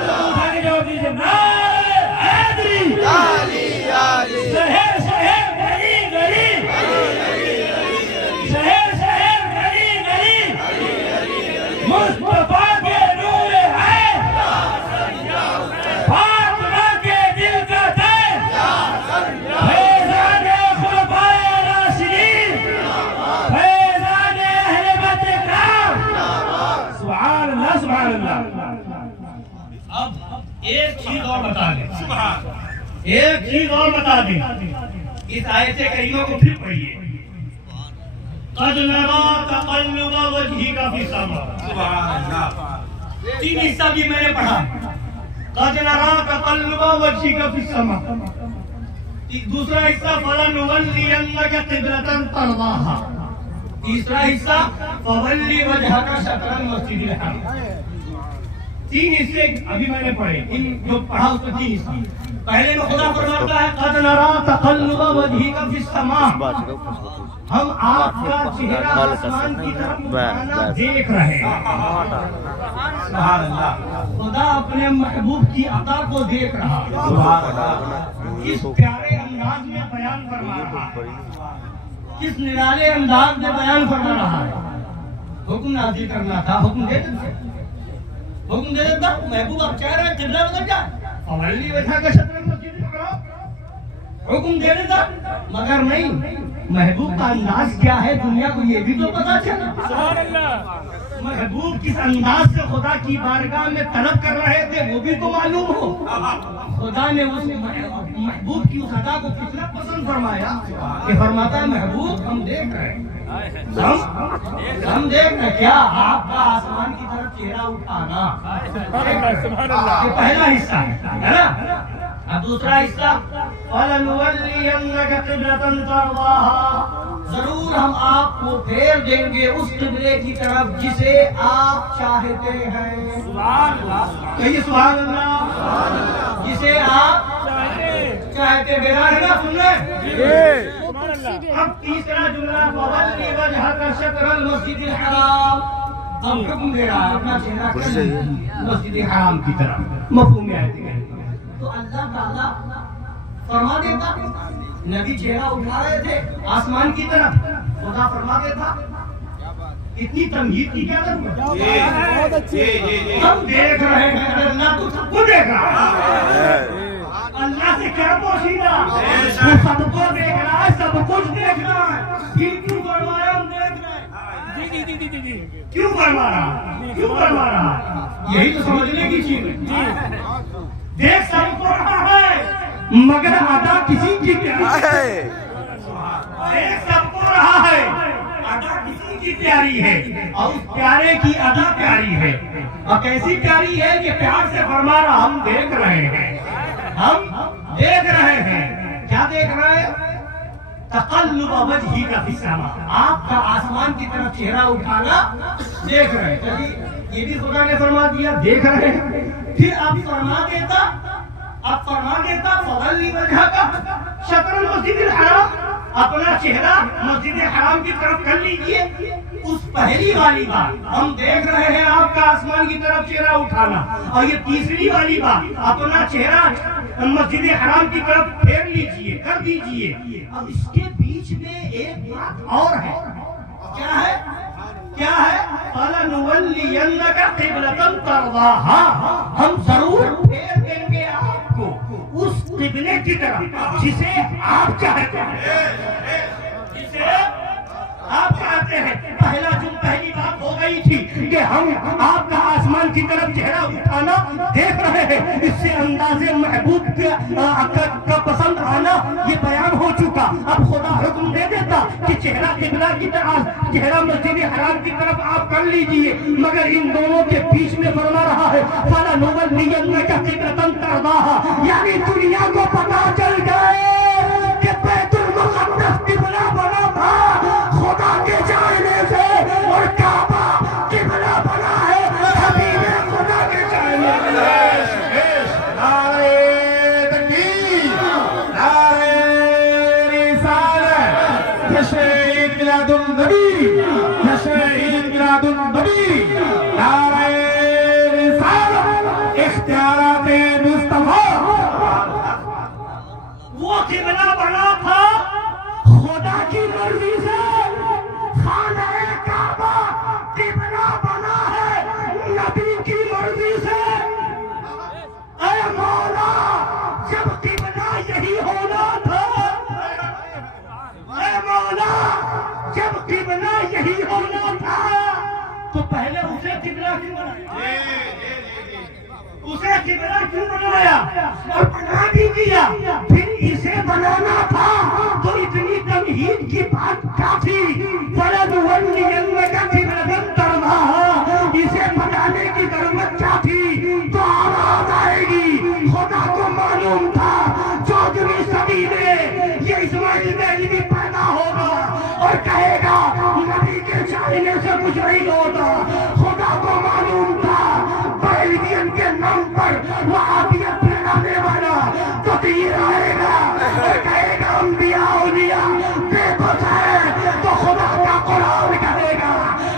سارے جو دیجئے نعرے حیدری علی علی شہر شہر گلی گلی شہر شہر گلی گلی مصطفیٰ کے نور ہے فاطمہ کے دل کا تیر فیضان خلفائے راشدین فیضان اہل بیت کرام سبحان اللہ سبحان اللہ اب ایک چیز اور بتا دیں ایک چیز اور بتا دیں اس آیت کریمہ کو پھر پڑھیے قد نرا تقلب وجهك في السماء سبحان اللہ تین حصہ بھی میں نے پڑھا قد نرا تقلب وجهك في السماء دوسرا حصہ فلنولینک قبلة ترضاها تیسرا حصہ فولی وجهك شطر المسجد الحرام تین حصے ابھی میں نے پڑھے ان جو پڑھا اس میں تین حصہ پہلے میں خدا فرماتا ہے قد نرا تقلب وجهك في السماء ہم آپ کا چہرہ آسمان کی طرف اٹھانا دیکھ رہے ہیں سبحان اللہ خدا اپنے محبوب کی عطا کو دیکھ رہا ہے سبحان اللہ کس پیارے انداز میں بیان فرما رہا ہے کس نرالے انداز میں بیان فرما رہا ہے حکم نازل کرنا تھا حکم دے دیتا محبوب آپ چاہ رہے ہیں قبلہ بدل جائے فولی وجہ کا شطر مسجد کرو حکم دے دیتا مگر نہیں محبوب کا انداز کیا ہے دنیا کو یہ بھی تو پتا چلا سبحان اللہ محبوب کس انداز سے خدا کی بارگاہ میں طلب کر رہے تھے وہ بھی تو معلوم ہو خدا نے اس محبوب کی اس ادا کو کتنا پسند فرمایا کہ فرماتا ہے محبوب ہم دیکھ رہے ہیں ہم دیکھ رہے ہیں کیا آپ کا آسمان کی طرف چہرہ اٹھانا یہ پہلا حصہ ہے نا اب دوسرا حصہ فَلَنُوَلِّيَنَّكَ قِبْلَةً تَرْضَاهَا ضرور ہم آپ کو پھیر دیں گے اس قبلے کی طرف جسے آپ چاہتے ہیں سبحان اللہ کہیے سبحان اللہ جسے آپ چاہتے بیدار ہے نا سن لیں اب تیسرا جملہ فَوَلِّ وَجْهَكَ شَطْرَ الْمَسْجِدِ الْحَرَامِ اب حکم دے رہا ہے اپنا چہرہ مسجد حرام کی طرف مفہوم آیت ہے تو اللہ تعالیٰ فرما دیتا نبی چہرہ اٹھا رہے تھے آسمان کی طرف خدا فرما دیتا اتنی تمہید کی کیا ضرورت ہم دیکھ رہے ہیں اللہ تو سب کو دیکھ رہا ہے اللہ سے کیا پوشیدہ وہ سب کو دیکھ رہا ہے سب کچھ دیکھ رہا ہے پھر کیوں فرمایا ہم دیکھ رہے ہیں کیوں فرما رہا یہی تو سمجھنے کی چیز ہے دیکھ سب کو رہا ہے مگر ادا کسی کی پیاری ہے دیکھ سب کو رہا ہے ادا کسی کی پیاری ہے اور اس پیارے کی ادا پیاری ہے اور کیسی پیاری ہے کہ پیار سے فرما رہا ہم دیکھ رہے ہیں کیا دیکھ رہے ہیں تقلب وجهك في السماء آپ کا آسمان کی طرف چہرہ اٹھانا دیکھ رہے ہیں یہ بھی خدا نے فرما دیا دیکھ رہے ہیں پھر اب فرما دیتا فولی وجہ کا شطر المسجد الحرام اپنا چہرہ مسجد حرام کی طرف کر لیجئے اس پہلی والی بات ہم دیکھ رہے ہیں آپ کا آسمان کی طرف چہرہ اٹھانا اور یہ تیسری والی بات اپنا چہرہ مسجد حرام کی طرف پھیر لیجئے کر دیجئے اب اس کے بیچ میں ایک بات اور ہے کیا ہے فَلَنُوَلِّيَنَّكَ قِبْلَةً تَرْضَاهَا ہم ضرور پھیر دیں گے آپ کو اس قبلے کی طرف جسے آپ چاہتے ہیں پہلی بات ہو گئی تھی کہ ہم آپ کا آسمان کی طرف چہرہ اٹھانا دیکھ رہے ہیں اس سے انداز محبوب کا پسند آنا یہ بیان ہو چکا اب خدا حکم دے دیتا کہ چہرہ قبلہ کی طرف چہرہ مسجد حرام کی طرف آپ کر لیجئے مگر ان دونوں کے بیچ میں فرما رہا ہے فَلَنُوَلِّيَنَّكَ قِبْلَةً تَرْضَاهَا یعنی دنیا کو پتا چل گئے کہ بیت المقدس قبلہ بنا تھا خدا کے جانے سے اور کعبہ قبلہ بنا ہے حبیب خدا کے جانے سے نعرہ تکبیر نعرہ رسالت تشریف النبی، جشن عید میلاد النبی، نعرہ رسالت، اختیارات مصطفیٰ۔ وہ قبلہ بنا تھا خدا کی مرضی سے، خانہ کعبہ قبلہ بنا ہے نبی کی مرضی سے۔ اے مولا جب قبلہ یہی ہونا تھا، اے مولا جب قبلہ یہی ہونا تھا تو پہلے اسے قبلہ کیوں بنایا؟ اسے قبلہ کیوں بنایا اور بنا بھی دیا؟ پھر اسے بنانا تھا تو اتنی تمہید کی بات کافی، فَلَنُوَلِّيَنَّكَ قِبْلَةً تَرْضَاهَا، اسے بنانے کی ضرورت کیا تھی؟ تو آواز آئے گی۔ خدا کو معلوم تھا 14ویں صدی میں یہ اسماعیل دہلوی پیدا ہوگا اور کہے گا نبی کے چاہنے سے کچھ نہیں ہوتا۔ خدا کو معلوم تھا بریلویوں کے نام پر وہابیت پھیلانے والا تطہیر آئے گا اور کہے گا انبیاء اولیاء بے بس ہے تو خدا کا قرآن کہے گا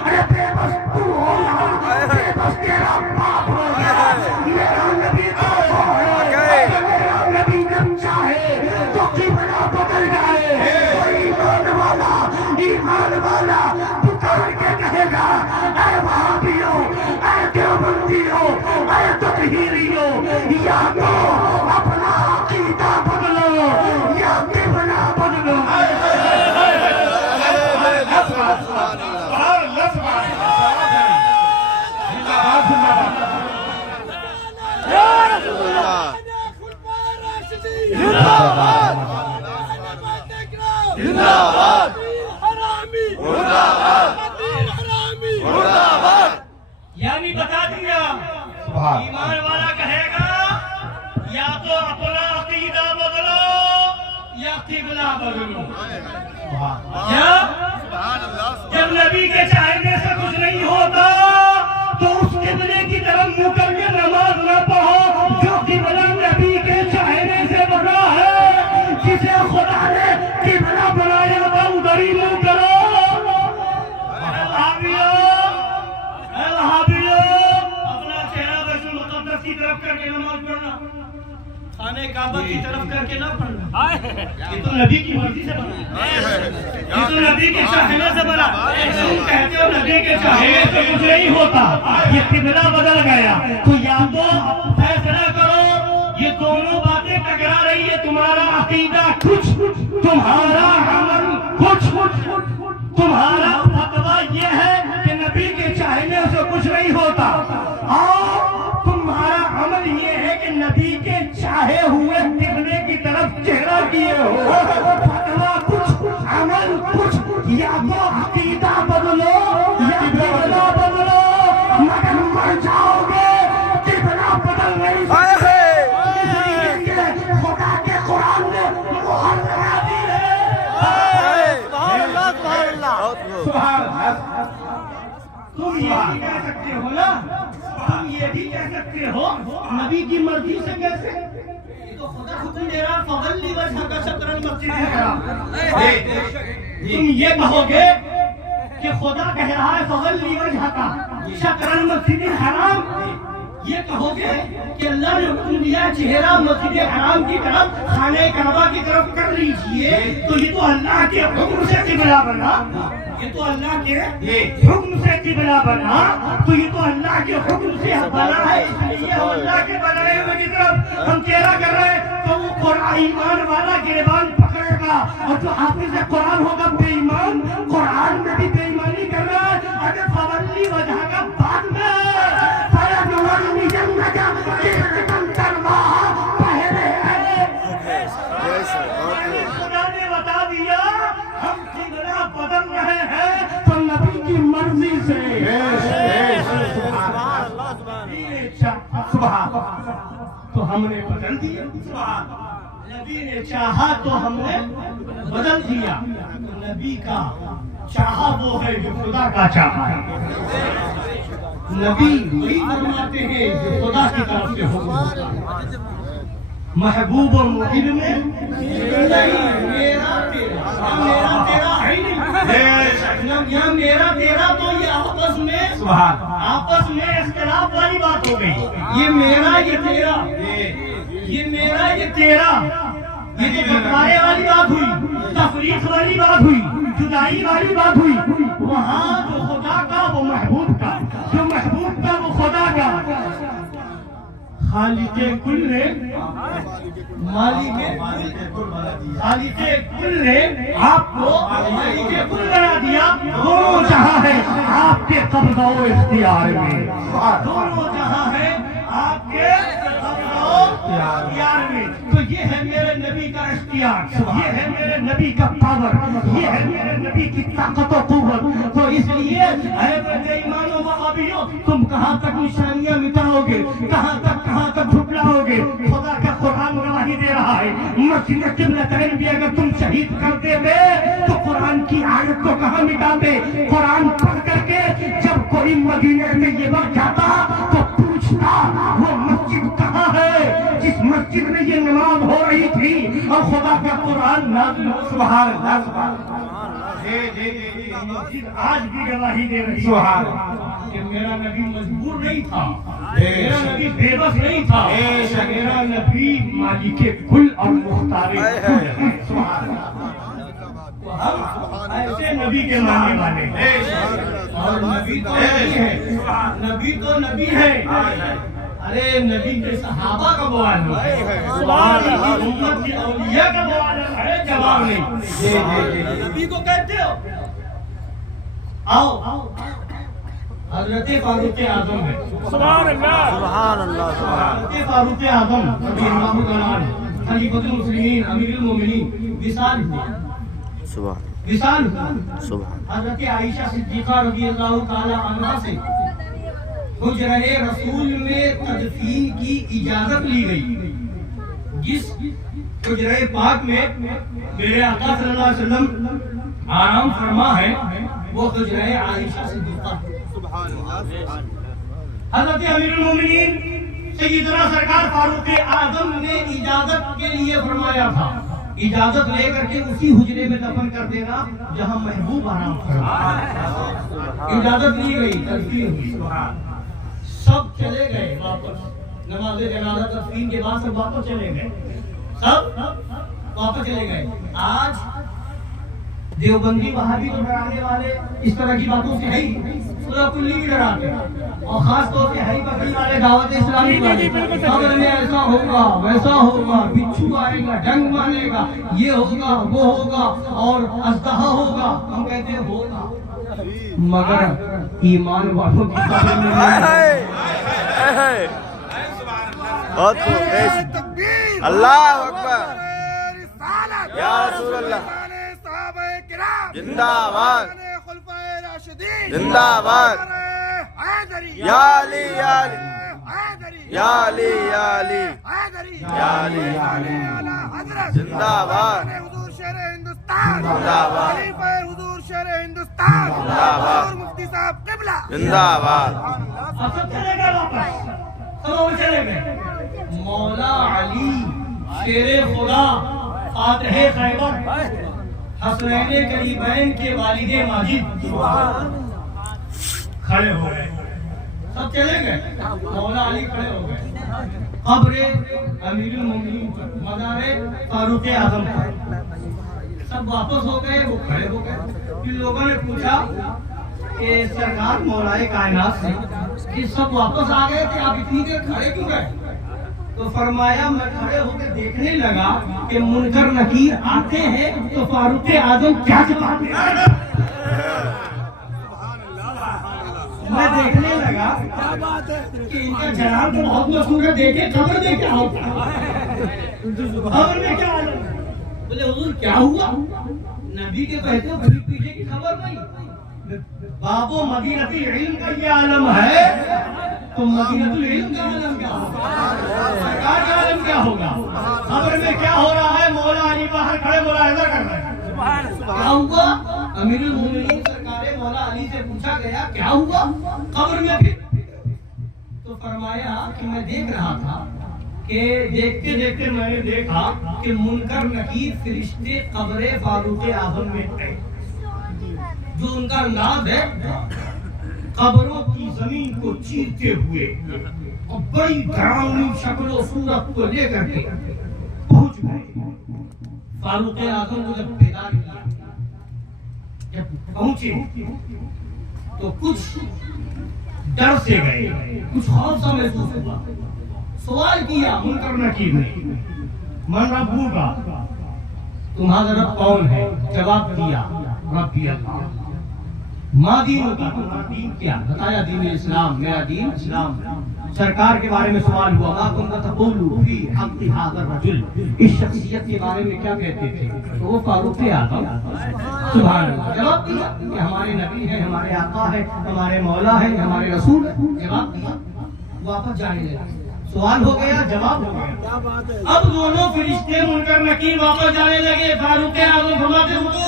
ارے بے بس تو ہوگا، بے بس تیرا باپ ہوگا۔ میرا نبی تو میرا نبی جب چاہے تو قبلہ بدل جائے۔ ایمان والا پکار کے کہے گا اے وہابیوں، اے دیوبندیوں، اے تطہیریوں، یا تو اپنا عقیدہ بدلو یا قبلہ بدلو۔ یعنی بتا دیا ایمان والا کہے گا یا تو اپنا عقیدہ بدلو یا قبلہ بدلو۔ کیا جب نبی کے چاہنے سے کچھ نہیں ہوتا تو اس قبلے کی طرف منہ کر کے نماز نہ پڑھو جو قبلہ نبی کے چاہنے سے بنا ہے۔ جسے خدا نے قبلہ بنایا تھا ادھر ہی منہ کرو۔ اپنا چہرہ بیت المقدس کی طرف کر کے نماز پڑھنا، خانہ کعبہ کی طرف کر کے نہ پڑھنا۔ یہ تو نبی کی مرضی سے بنا، یہ تو نبی کے چاہنے سے بنا۔ تم کہتے ہو نبی کے چاہنے سے کچھ نہیں ہوتا، یہ قبلہ بدل گیا تو یا تو فیصلہ کرو۔ یہ دونوں باتیں ٹکرا رہی ہے، تمہارا عقیدہ کچھ، تمہارا عمل کچھ، تمہارا فتویٰ یہ ہے کہ نبی کے چاہنے سے کچھ نہیں ہوتا اور تمہارا عمل یہ ہے کہ نبی کے چاہے ہوئے قبلے کی طرف چہرہ کیے ہو۔ فتویٰ کچھ، عمل کچھ، یا تو عقیدہ بدلو یا قبلہ بدلو، مگر مر جاؤ گے قبلہ بدل نہیں سکتے۔ خدا کے قرآن نے مہر لگا دی ہے۔ تم یہ بھی کہہ سکتے ہو نا، تم یہ بھی کہہ سکتے ہو نبی کی مرضی سے کیسے؟ یہ تو خدا حکم دے رہا فَوَلِّ وَجْهَكَ شَطْرَ الْمَسْجِدِ الْحَرَامِ۔ تم یہ کہو گے کہ خدا کہہ رہا ہے فَوَلِّ وَجْهَكَ شَطْرَ الْمَسْجِدِ الْحَرَامِ، یہ کہو گے کہ اللہ نے حکم دیا چہرہ مسجد حرام کی طرف، خانہ کعبہ کی طرف کر لیجئے، تو یہ تو اللہ کے حکم سے قبلہ بنا، یہ تو اللہ کے حکم سے قبلہ بنا، تو یہ تو اللہ کے حکم سے بنا ہے، اس لیے ہم اللہ کے بنائے ہوئے کی طرف ہم چہرہ کر رہے ہیں۔ تو وہ قرآن ایمان والا گریبان پکڑے گا اور جو حافظ قرآن ہوگا بے ایمان، قرآن میں بھی بے ایمانی کر رہا ہے۔ اگر فَوَلِّ وَجْهَكَ بعد میں خدا نے بتا دیا ہم قبلہ بدل رہے ہیں تو نبی کی مرضی سے۔ تو ہم نے بدل دیا، نبی نے چاہا تو ہم نے بدل دیا۔ نبی کا چاہا وہ ہے جو خدا کا چاہا ہے، نبی وہی فرماتے ہیں جو خدا کی طرف سے حکم ہوتا ہے۔ محبوب اور محب میں نہیں، میرا تیرا ہے نہیں۔ یہاں میرا تیرا تو یہ آپس میں اختلاف والی بات ہو گئی. یہ میرا یہ تیرا، یہ میرا یہ تیرا، یہ تو بٹوارے والی بات ہوئی، تفریق والی بات ہوئی، جدائی والی بات ہوئی. وہاں جو خدا کا وہ محبوب کا، جو محبوب کا وہ خدا کا. خالق کل نے خالق کل نے آپ کو مالک کل بنا دیا. دونوں جہاں ہے آپ کے قبضہ و اختیار میں، دونوں جہاں ہے آپ کے قبضہ و اختیار میں. تو یہ ہے میرے نبی کا اختیار، یہ ہے میرے نبی کا پاور، یہ ہے میرے نبی کی طاقت و قوت. تو اس لیے اے بندے ایمان و وہابیوں، تم کہاں تک نشانیاں مٹاؤ گے، کہاں تک جھٹلاؤ گے؟ خدا کا قرآن گواہی دے رہا ہے. مسجد قبلتین بھی اگر تم شہید کر دیتے تو قرآن کی آیت کو کہاں مٹاتے؟ قرآن پڑھ کر کے جب کوئی مدینے میں یہ وقت جاتا تو پوچھتا وہ مسجد کہاں ہے جس مسجد میں یہ نماز ہو رہی تھی اور خدا کا قرآن نازل ہو. سبحان اللہ، سبحان اللہ. مسجد آج بھی گواہی دے رہی ہے کہ میرا نبی مجبور نہیں تھا، میرا نبی بے بس نہیں تھا، میرا نبی مالک کل اور مختار کل. سبحان اللہ. ہم ایسے نبی کے ماننے والے ہیں. اور نبی تو نبی ہے، نبی تو نبی ہے. ارے نبی کے صحابہ کا بوال ہے، سبحان اللہ. امت کی اولیاء کا بوال ہے، جواب نہیں. نبی کو کہتے ہو. آؤ حضرت فاروق اعظم ہے. سبحان اللہ، سبحان اللہ. حضرت فاروق اعظم رضی اللہ تعالیٰ عنہ خلیفۃ المسلمین امیر المومنین وصال ہوئے. سبحان وصال سبحان. حضرت عائشہ صدیقہ رضی اللہ تعالیٰ عنہ سے حجرہ رسول میں تدفین کی اجازت لی گئی. جس حجرہ پاک میں میرے آقا صلی اللہ علیہ وسلم آرام فرما ہے وہ حجرہ عائشہ صدیقہ. حضرت امیر المومنین سیدنا سرکار فاروق اعظم نے اجازت کے لیے فرمایا تھا، اجازت لے کر کے اسی حجرے میں دفن کر دینا جہاں محبوب آرام فرما. اجازت لی گئی، تدفین ہوئی. سب چلے گئے واپس، نماز جنازہ تدفین کے بعد سب واپس چلے گئے، سب واپس چلے گئے. آج دیوبندی وہابی تو ڈرانے والے اس طرح کی باتوں سے ہے ہی، خدا کلی بھی ڈراتے، اور خاص طور سے ہری بکری والے دعوت اسلامی والے قبر میں ایسا ہوگا ویسا ہوگا، بچھو آئے گا، ڈنگ مارے گا، یہ ہوگا وہ ہوگا اور اژدہا ہوگا. ہم کہتے ہیں ہوگا، مگر ایمان والوں کی قبر میں بہت خوب. اللہ اکبر. یا رسول اللہ. زندہ باد، زندہ باد. یا علی یا علی یا علی یا علی یا علی یا علی. زندہ باد، حضور شیر ہندوستان، زندہ باد. خلیفہ حضور شیر ہندوستان، زندہ باد. حضور مفتی صاحب قبلہ. زندہ باد. اب سب چلے گئے واپس، سب چلے گئے. مولا علی شیر خدا فاتح خیبر حسنین قریبین کے والد ماجد کھڑے ہو گئے. سب چلے گئے، مولا علی کھڑے ہو گئے. قبر امیر المومنین پر، مزار فاروق اعظم پر سب واپس ہو گئے، وہ کھڑے ہو گئے. پھر لوگوں نے پوچھا کہ سرکار مولا کائنات سے کہ سب واپس آ گئے تھے، آپ اتنی دیر کھڑے کیوں گئے؟ تو فرمایا میں کھڑے ہو کے دیکھنے لگا کہ منکر نکیر آتے ہیں تو فاروق اعظم کیا چلاتے ہیں. میں دیکھنے لگا کہ ان کا جناب تو بہت مشہور ہے، دیکھے خبر میں کیا ہوتا ہے، خبر میں کیا حالت ہے. بولے حضور کیا ہوا؟ نبی کے کہتے ہو پھر پیچھے کی خبر نہیں. بابو مدینۃ العلم کا یہ عالم ہے تو مدینۃ العلم کا عالم کیا ہوگا، سرکار کا عالم کیا ہوگا. خبر میں کیا ہو رہا ہے؟ مولا علی باہر کھڑے ملاحظہ کر رہے ہیں. کیا ہوا؟ امیر المومنین سرکار مولا علی سے پوچھا گیا کیا ہوا قبر میں؟ پھر تو فرمایا کہ میں دیکھ رہا تھا کہ دیکھتے دیکھتے میں نے دیکھا کہ منکر نکیر فرشتے قبر فاروق اعظم میں آئے. جو ان کا انداز ہے قبروں کی زمین کو چیرتے ہوئے اور بڑی ڈراؤنی شکل و صورت کو لے کر کے پہنچ گئے فاروق اعظم کو جب بیدار کیا، جب پہنچے تو کچھ ڈر سے گئے، کچھ خوف سا محسوس ہوا، سوال کیا منکر نکیر نے، من ربوکا، تمہارا رب کون ہے؟ جواب دیا ربی اللہ۔ ما دین کا، تمہارا دین کیا؟ بتایا دین اسلام، میرا دین اسلام۔ سرکار کے بارے میں سوال ہوا، ما کنت تقول فی حق ھذا الرجل، اس شخصیت کے بارے میں کیا کہتے تھے؟ تو وہ فاروق اعظم سبحان اللہ جواب دیا کہ ہمارے نبی ہیں، ہمارے آقا ہے، ہمارے مولا ہے، ہمارے رسول ہے۔ جواب دیا، واپس جانے لگے۔ سوال ہو گیا، جواب ہو گیا۔ اب دونوں فرشتے منکر نکیر واپس جانے لگے۔ فاروق اعظم فرماتے رکو،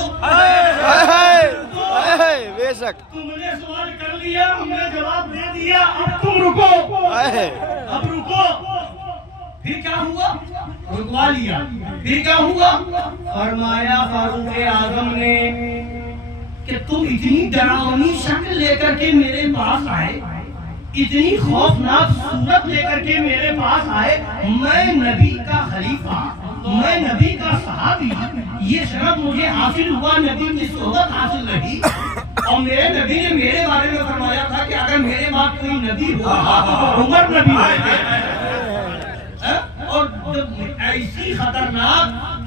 بے شک تم نے سوال کر لیا، ہم نے جواب دے دیا، اب تم رکو، اب رکو۔ پھر کیا ہوا؟ رکوا لیا۔ پھر کیا ہوا؟ فرمایا فاروق اعظم نے کہ تم اتنی ڈراؤنی شکل لے کر کے میرے پاس آئے، اتنی خوفناک صورت لے کر کے میرے پاس آئے، میں نبی کا خلیفہ، میں نبی کا صحابی، یہ شرف مجھے حاصل ہوا، نبی کی صحبت حاصل رہی، اور میرے نبی نے میرے بارے میں فرمایا تھا کہ اگر میرے بعد کوئی نبی ہوگا تو عمر نبی ہوگا۔ اور جب ایسی خطرناک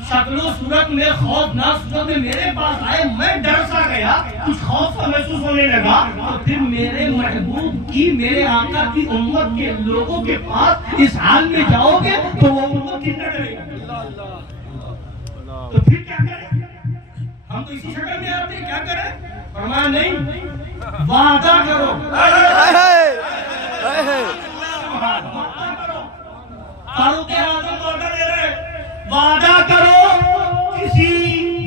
شکل و صورت میں، خوفناک صورت میں میرے پاس آئے، میں ڈر سا گیا، کچھ خوف سا محسوس ہونے لگا، تو پھر میرے محبوب کی، میرے آقا کی امت کے لوگوں کے پاس اس حال میں جاؤ گے تو وہ امت کتنا ڈرے گی؟ تو پھر کیا کریں؟ ہم تو اسی شکل میں آتے ہیں، کیا کریں؟ فرمایا نہیں، وعدہ کرو، فاروق اعظم وعدہ دے رہے، وعدہ کرو کسی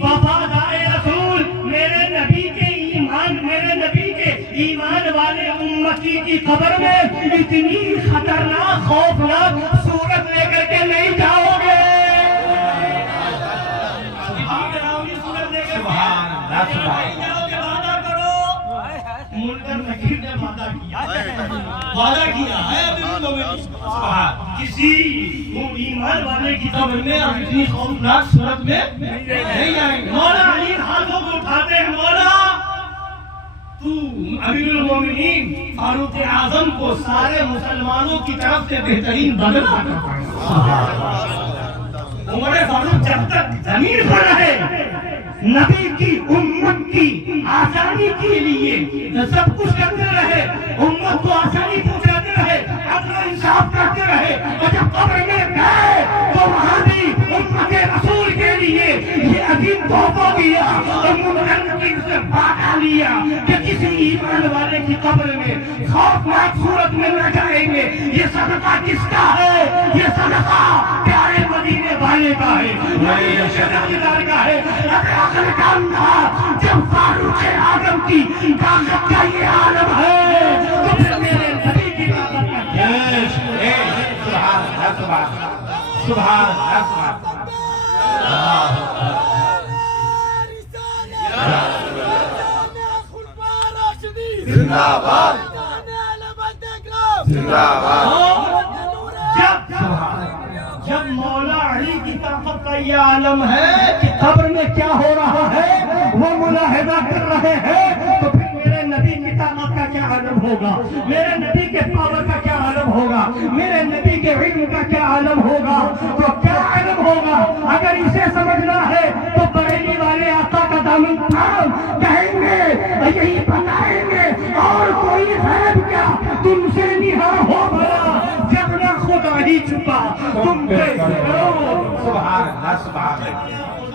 وفادار رسول، میرے نبی کے ایمان، میرے نبی کے ایمان والے امتی کی قبر میں اتنی خطرناک خوفناک صورت لے کر کے نہیں جاؤ گے۔ وعدہ کیا ہے کسی ایمان والے کی قبر میں اور اتنی خوفناک صورت میں نہیں آئیں گے۔ مولا علی ہاتھوں کو اٹھاتے ہیں، مولا تو امیر المومنین فاروق اعظم کو سارے مسلمانوں کی طرف سے بہترین بدلا عمر فاروق جب تک زمین پر رہے، نبی کی امت کی آسانی کے لیے سب کچھ کرتے رہے، امت کو آسانی پہنچاتے رہے، عدل و انصاف کرتے رہے، اور جب قبر میں گئے تو وہاں بھی امت رسول کے لیے یہ عظیم تحفہ دیا اور منکر نکیر سے وعدہ لیا کہ کسی ایمان والے کی قبر میں خوفناک صورت میں نہ جائیں گے۔ یہ صدقہ کس کا ہے؟ یہ صدقہ پیارے مدینے والے کا ہے، مدینے کے تاجدار کا ہے۔ آخر کام تھا جب فاروق اعظم کی طاقت کا یہ عالم ہے تو پھر میرے نبی کی طاقت کا کیا ہے؟ سبحان اللہ، زندہ باد، زندہ باد۔ جب مولا علی کی طاقت کا یہ عالم ہے کہ قبر میں کیا ہو رہا ہے وہ ملاحظہ کر رہے ہیں، تو پھر میرے نبی کی طاقت کا کیا عالم ہوگا، میرے نبی کے پاور کا کیا عالم ہوگا، میرے نبی کے علم کا کیا عالم ہوگا، تو کیا عالم ہوگا۔ اگر اسے سمجھنا ہے تو بریلی والے آقا کا دامن تھام کہیں گے، یہی بتائیں گے، اور کوئی غیب کیا تم سے نہاں ہو بھلا، جب نہ خدا ہی چھپا تم پہ سبحان اللہ، سبحان اللہ،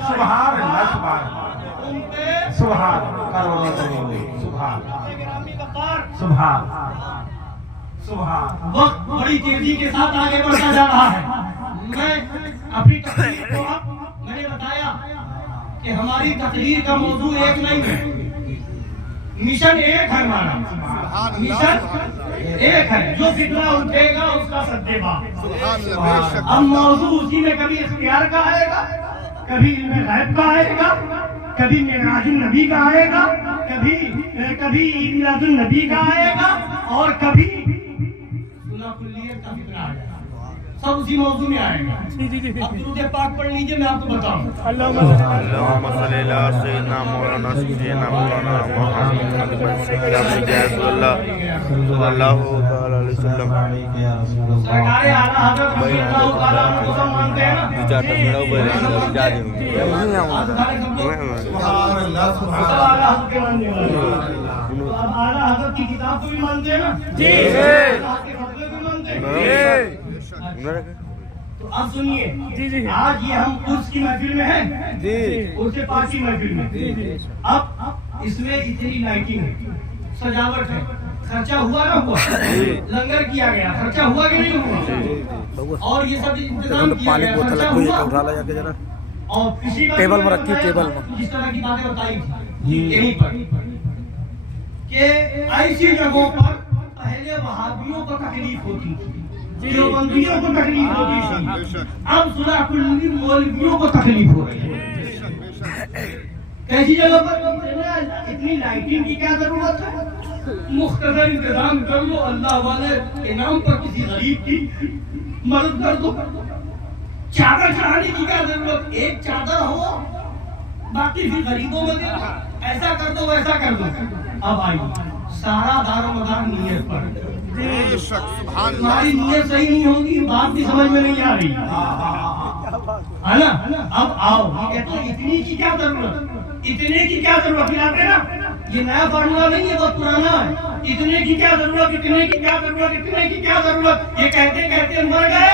سبحان اللہ، سبحان سبحان سبحان۔ وقت بڑی تیزی کے ساتھ آگے بڑھتا جا رہا ہے۔ میں اپنی تقریر کو اب میں نے بتایا کہ ہماری تقریر کا موضوع ایک نہیں ہے، مشن ایک ہے ہمارا، مشن ایک ہے، جو فتنہ اٹھے گا اس کا سدے بات۔ اب موضوع اسی میں کبھی اختیار کا آئے گا، کبھی علم غیب کا آئے گا، کبھی معراج النبی کا آئے گا، کبھی عید میلاد النبی کا آئے گا اور کبھی سنا کلیت کا فطرہ آئے گا، سب اسی موضوع میں آئے گا۔ اب درود پاک پڑھ لیجئے، میں آپ کو بتاؤں۔ اللهم صل على سيدنا مولانا سيدنا مولانا محمد رسول اللہ صلی اللہ علیہ وسلم۔ سرکار اعلیٰ حضرت رضی اللہ تعالیٰ عنہ کو سب مانتے ہیں نا؟ سبحان اللہ سب اعلیٰ حضرت کے ماننے والے ہیں۔ تو اب اعلیٰ حضرت کی کتاب کو بھی مانتے ہیں نا؟ جی۔ اللہ کے فضل بھی مانتے ہیں؟ تو اب سنیے، آج یہ ہم عرس کی محفل میں ہیں، عرس پاک کی محفل میں۔ اب اس میں اتنی لائٹنگ ہے، سجاوٹ ہے، خرچہ ہوا نہ ہوا؟ لنگر کیا گیا، خرچہ ہوا کہ نہیں ہوا؟ اور یہ سب انتظام کیا گیا، خرچہ ہوا؟ اور پچھلی بار ٹیبل میں رکھی، ٹیبل میں جس طرح کی باتیں بتائی تھی یہیں پر کہ ایسی جگہوں پر پہلے وہابیوں کو تکلیف ہوتی تھی، دیوبندیوں کو تکلیف ہوتی تھی، اب صلح کلی مولویوں کو تکلیف ہو رہی ہے۔ کیسی جگہ پر اتنی لائٹنگ کی کیا ضرورت ہے؟ مختصر انتظام کر لو، اللہ والے کے نام پر کسی غریب کی مدد کر دو۔ چادر چڑھانے کی کیا ضرورت؟ ایک چادر ہو، باقی پھر غریبوں میں دے دو، ایسا کر دو ویسا کر دو۔ اب آئیے، سارا دار و مدار نیت پر۔ تمہاری نیت صحیح نہیں ہوگی، بات بھی سمجھ میں نہیں آ رہی ہے نا؟ اب آؤ، یہ کہتے ہیں اتنی کی کیا ضرورت، اتنے کی کیا ضرورت؟ ملاتے نا، یہ نیا فارمولا نہیں ہے، بہت پرانا ہے۔ اتنے کی کیا ضرورت، اتنے کی کیا ضرورت، اتنے کی کیا ضرورت، یہ کہتے کہتے مر گئے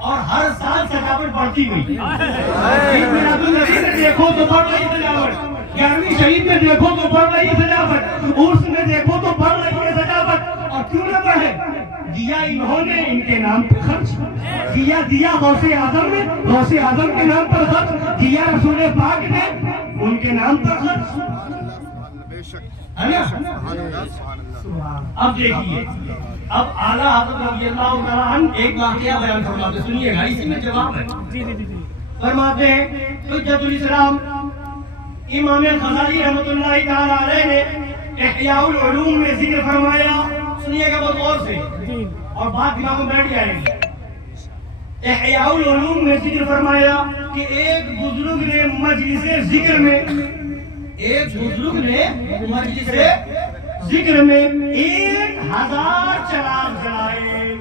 اور ہر سال سجاوٹ بڑھتی گئی۔ عید میلاد النبی میں دیکھو تو بڑھ رہی سجاوٹ، 11ویں شہید میں دیکھو تو بڑھ رہی سجاوٹ، عرس میں دیکھو تو بڑھ رہی ہے سجاوٹ۔ اور کیوں نہ بڑھے؟ دیا انہوں نے ان کے نام پر خرچ، دیا غوث اعظم نے غوث اعظم کے نام پر خرچ، دیا رسول پاک نے ان کے نام پر خرچ، ہے نا؟ اب دیکھیے، اب اعلیٰ حضرت رضی اللہ تعالیٰ عنہ ایک واقعہ بیان فرماتے، سنیے گا، اسی میں جواب ہے۔ فرماتے ہیں حجت الاسلام امام غزالی رحمۃ اللہ تعالیٰ علیہ نے احیاء العلوم میں ذکر فرمایا، سنیے گا بہت غور سے اور بات دماغ میں بیٹھ جائے گی۔ احیاء العلوم میں ذکر فرمایا کہ ایک بزرگ نے مجلس ذکر میں، ایک بزرگ نے مجلس ذکر میں 1000 چراغ جلائے۔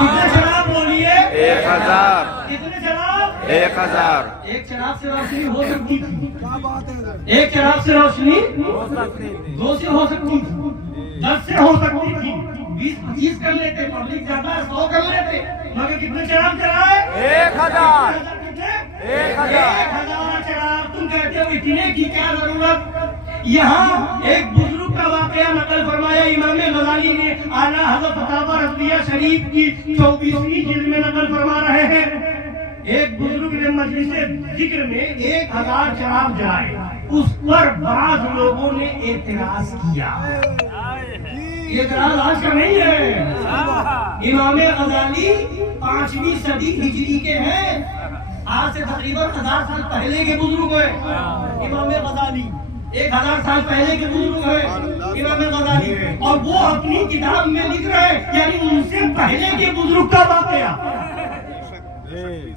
کتنے چراغ بولیے؟ 1000۔ کتنے چراغ؟ 1000۔ ایک چراغ سے روشنی ہو سکتی تھی، ایک چراغ سے روشنی 2 سے ہو سکتی تھی، 10 سے ہو سکتی تھی، 20-25 کر لیتے، پبلک زیادہ 100 کر لیتے، مگر کتنے چراغ جلائے؟ 1000۔ کتنے؟ 1000 چراغ۔ تم کہتے ہو اتنے کی کیا ضرورت؟ یہاں ایک بزرگ کا واقعہ نقل فرمایا امام غزالی نے، اعلیٰ حضرت فتاوی رضویہ شریف کی 24ویں جلد میں نقل فرما رہے ہیں۔ ایک بزرگ نے مجلس ذکر میں 1000 چراغ جلائے، اس پر بعض لوگوں نے اعتراض کیا۔ یہ اعتراض آج کا نہیں ہے، امام غزالی 5ویں صدی ہجری کے ہیں، آج سے تقریباً 1000 سال پہلے کے بزرگ ہیں امام غزالی، 1000 سال پہلے کے بزرگ ہیں امام غزالی، اور وہ اپنی کتاب میں لکھ رہے ہیں، یعنی ان سے پہلے کے بزرگ کا واقعہ،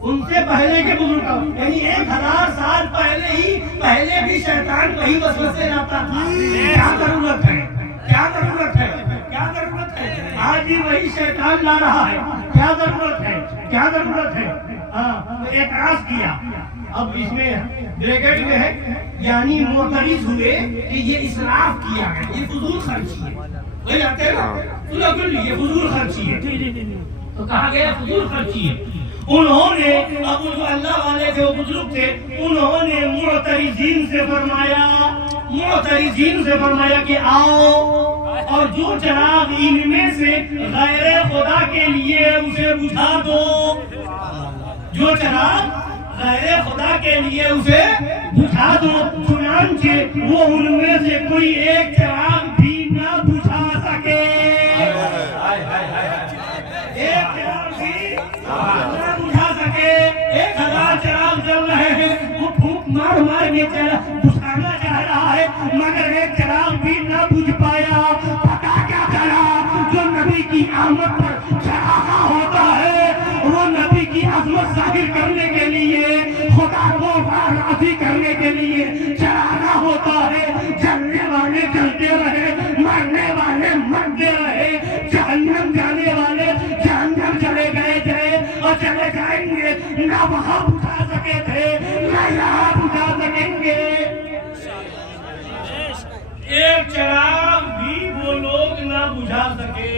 ان سے پہلے کے بزرگ کا، یعنی 1000 سال پہلے بھی شیطان وہی وسوسے لاتا تھا۔ کیا ضرورت ہے، کیا ضرورت ہے، کیا ضرورت ہے؟ آج بھی وہی شیطان لا رہا ہے، کیا ضرورت ہے، کیا ضرورت ہے؟ اعتراض کیا۔ اب اس میں بریکٹ میں ہے، یعنی معترض ہوئے کہ یہ اسراف کیا ہے، یہ فضول خرچی ہے، وہی آتے ہیں نا، یہ فضول خرچی ہے، تو کہا گیا فضول خرچی ہے۔ انہوں نے، اب جو اللہ والے جو بزرگ تھے، انہوں نے معترضین سے فرمایا کہ آؤ اور جو چراغ ان میں سے غیر خدا کے لیے اسے بجھا دو، جو چراغ غیر خدا کے لیے اسے بجھا دو۔ چنانچہ وہ ان میں سے کوئی ایک چراغ بھی نہ بجھا سکے، ایک چراغ بھی نہ بجھا سکے۔ 1000 چراغ جل رہے ہیں، وہ پھونک مار کے بجھانا چاہ رہا ہے، ہے مگر ایک چراغ بھی نہ بجھ پایا. پتا کیا چلا؟ جو نبی کی آمد پر چراغا ہوتا ہے وہ نبی کی عظمت ظاہر کرنے کے لیے، خدا کو راضی کرنے کے لیے چراغا ہوتا ہے. جلنے والے جلتے رہے، مرنے والے مرتے رہے، جہنم جانے والے جہنم چلے گئے تھے اور چلے جائیں گے. نہ وہاں بجھا سکے تھے نہ یہاں بجھا سکیں گے. ایک چراغ بھی وہ لوگ نہ بجھا سکے.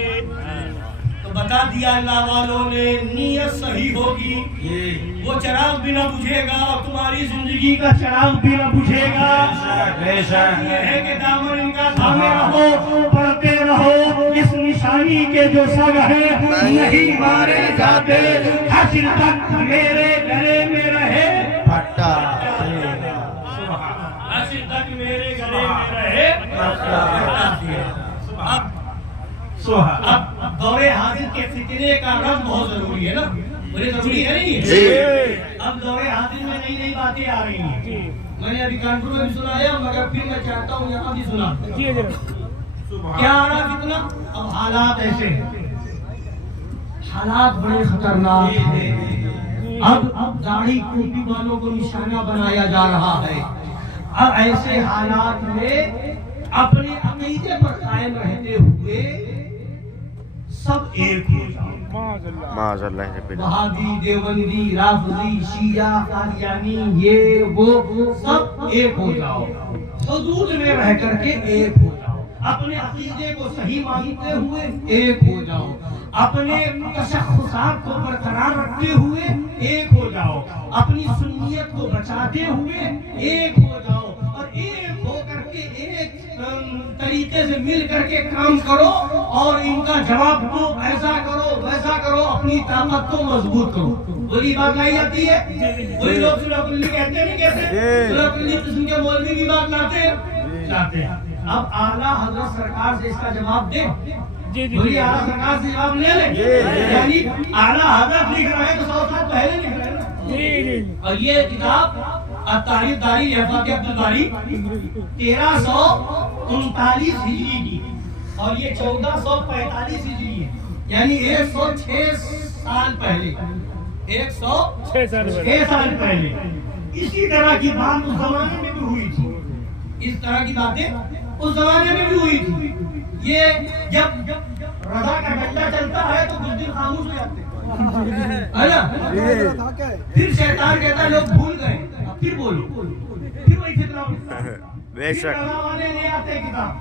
تو بتا دیا اللہ والوں نے نیت صحیح ہوگی وہ چراغ بھی نہ بجھے گا اور تمہاری زندگی کا چراغ بھی نہ بجھے گا. یہ ہے کہ دامن ان کا تھامے رہو، پڑھتے رہو. اس نشانی کے جو سگ ہے نہیں مارے جاتے، حشر تک میرے گلے میں رہے پھٹا. حشر تک میرے گلے میں رہے. اب دور حاضر کے فتنے کا رد بہت ضروری ہے نا، بڑی ضروری ہے نہیں؟ اب دور حاضر میں نئی نئی باتیں آ رہی ہیں. میں نے ابھی کانپور میں بھی سنایا مگر پھر میں چاہتا ہوں یہاں بھی سنا. کیا آ رہا فتنہ؟ اب حالات ایسے ہیں، حالات بڑے خطرناک ہیں. اب داڑھی ٹوپی والوں کو نشانہ بنایا جا رہا ہے. اب ایسے حالات میں اپنے عقیدے پر قائم رہتے ہوئے سب ایک ہو جاؤ. معاذ اللہ. وہابی، دیوبندی، رافضی، شیعہ، قادیانی، یہ وہ سب ایک ہو جاؤ. حدود میں رہ کر کے ایک ہو جاؤ. اپنے عقیدے کو صحیح مانتے ہوئے ایک ہو جاؤ. اپنے تشخصات کو برقرار رکھتے ہوئے ایک ہو جاؤ. اپنی سنیت کو بچاتے ہوئے ایک ہو جاؤ. اور ایک ہو کر کے ایک طریقے سے مل کر کے کام کرو اور ان کا جواب دو. ایسا کرو ویسا کرو، اپنی طاقت کو مضبوط کرو. بڑی بات لائی جاتی ہے. وہی لوگ سورہ کلی کہتے ہیں، نہیں کہتے؟ سورہ کلی قسم کے مولوی بھی بات لاتے ہیں. اب اعلیٰ حضرت سرکار سے اس کا جواب دے. بولی اعلیٰ سرکار سے جواب لے لیں. یعنی اعلیٰ حضرت لکھ رہے ہیں تو 100 سال پہلے لکھ رہے ہیں نا. اور یہ کتاب التاریخ داری لحفظ عبدالباری 1339 ہجری کی اور یہ 1445 ہجری ہے. یعنی 106 سال پہلے، 106 سال پہلے اسی طرح کی بات اس زمانے میں بھی ہوئی تھی. اس طرح کی باتیں اس زمانے میں بھی ہوئی تھی. یہ جب رضا کا ڈنڈا چلتا ہے تو کچھ دن خاموش ہو جاتے ہے نا. پھر شیطان کہتا ہے لوگ بھول گئے، اب پھر بولو، پھر وہی فتنہ اٹھتا ہے. بے شک. رضا والے لے آتے کتاب،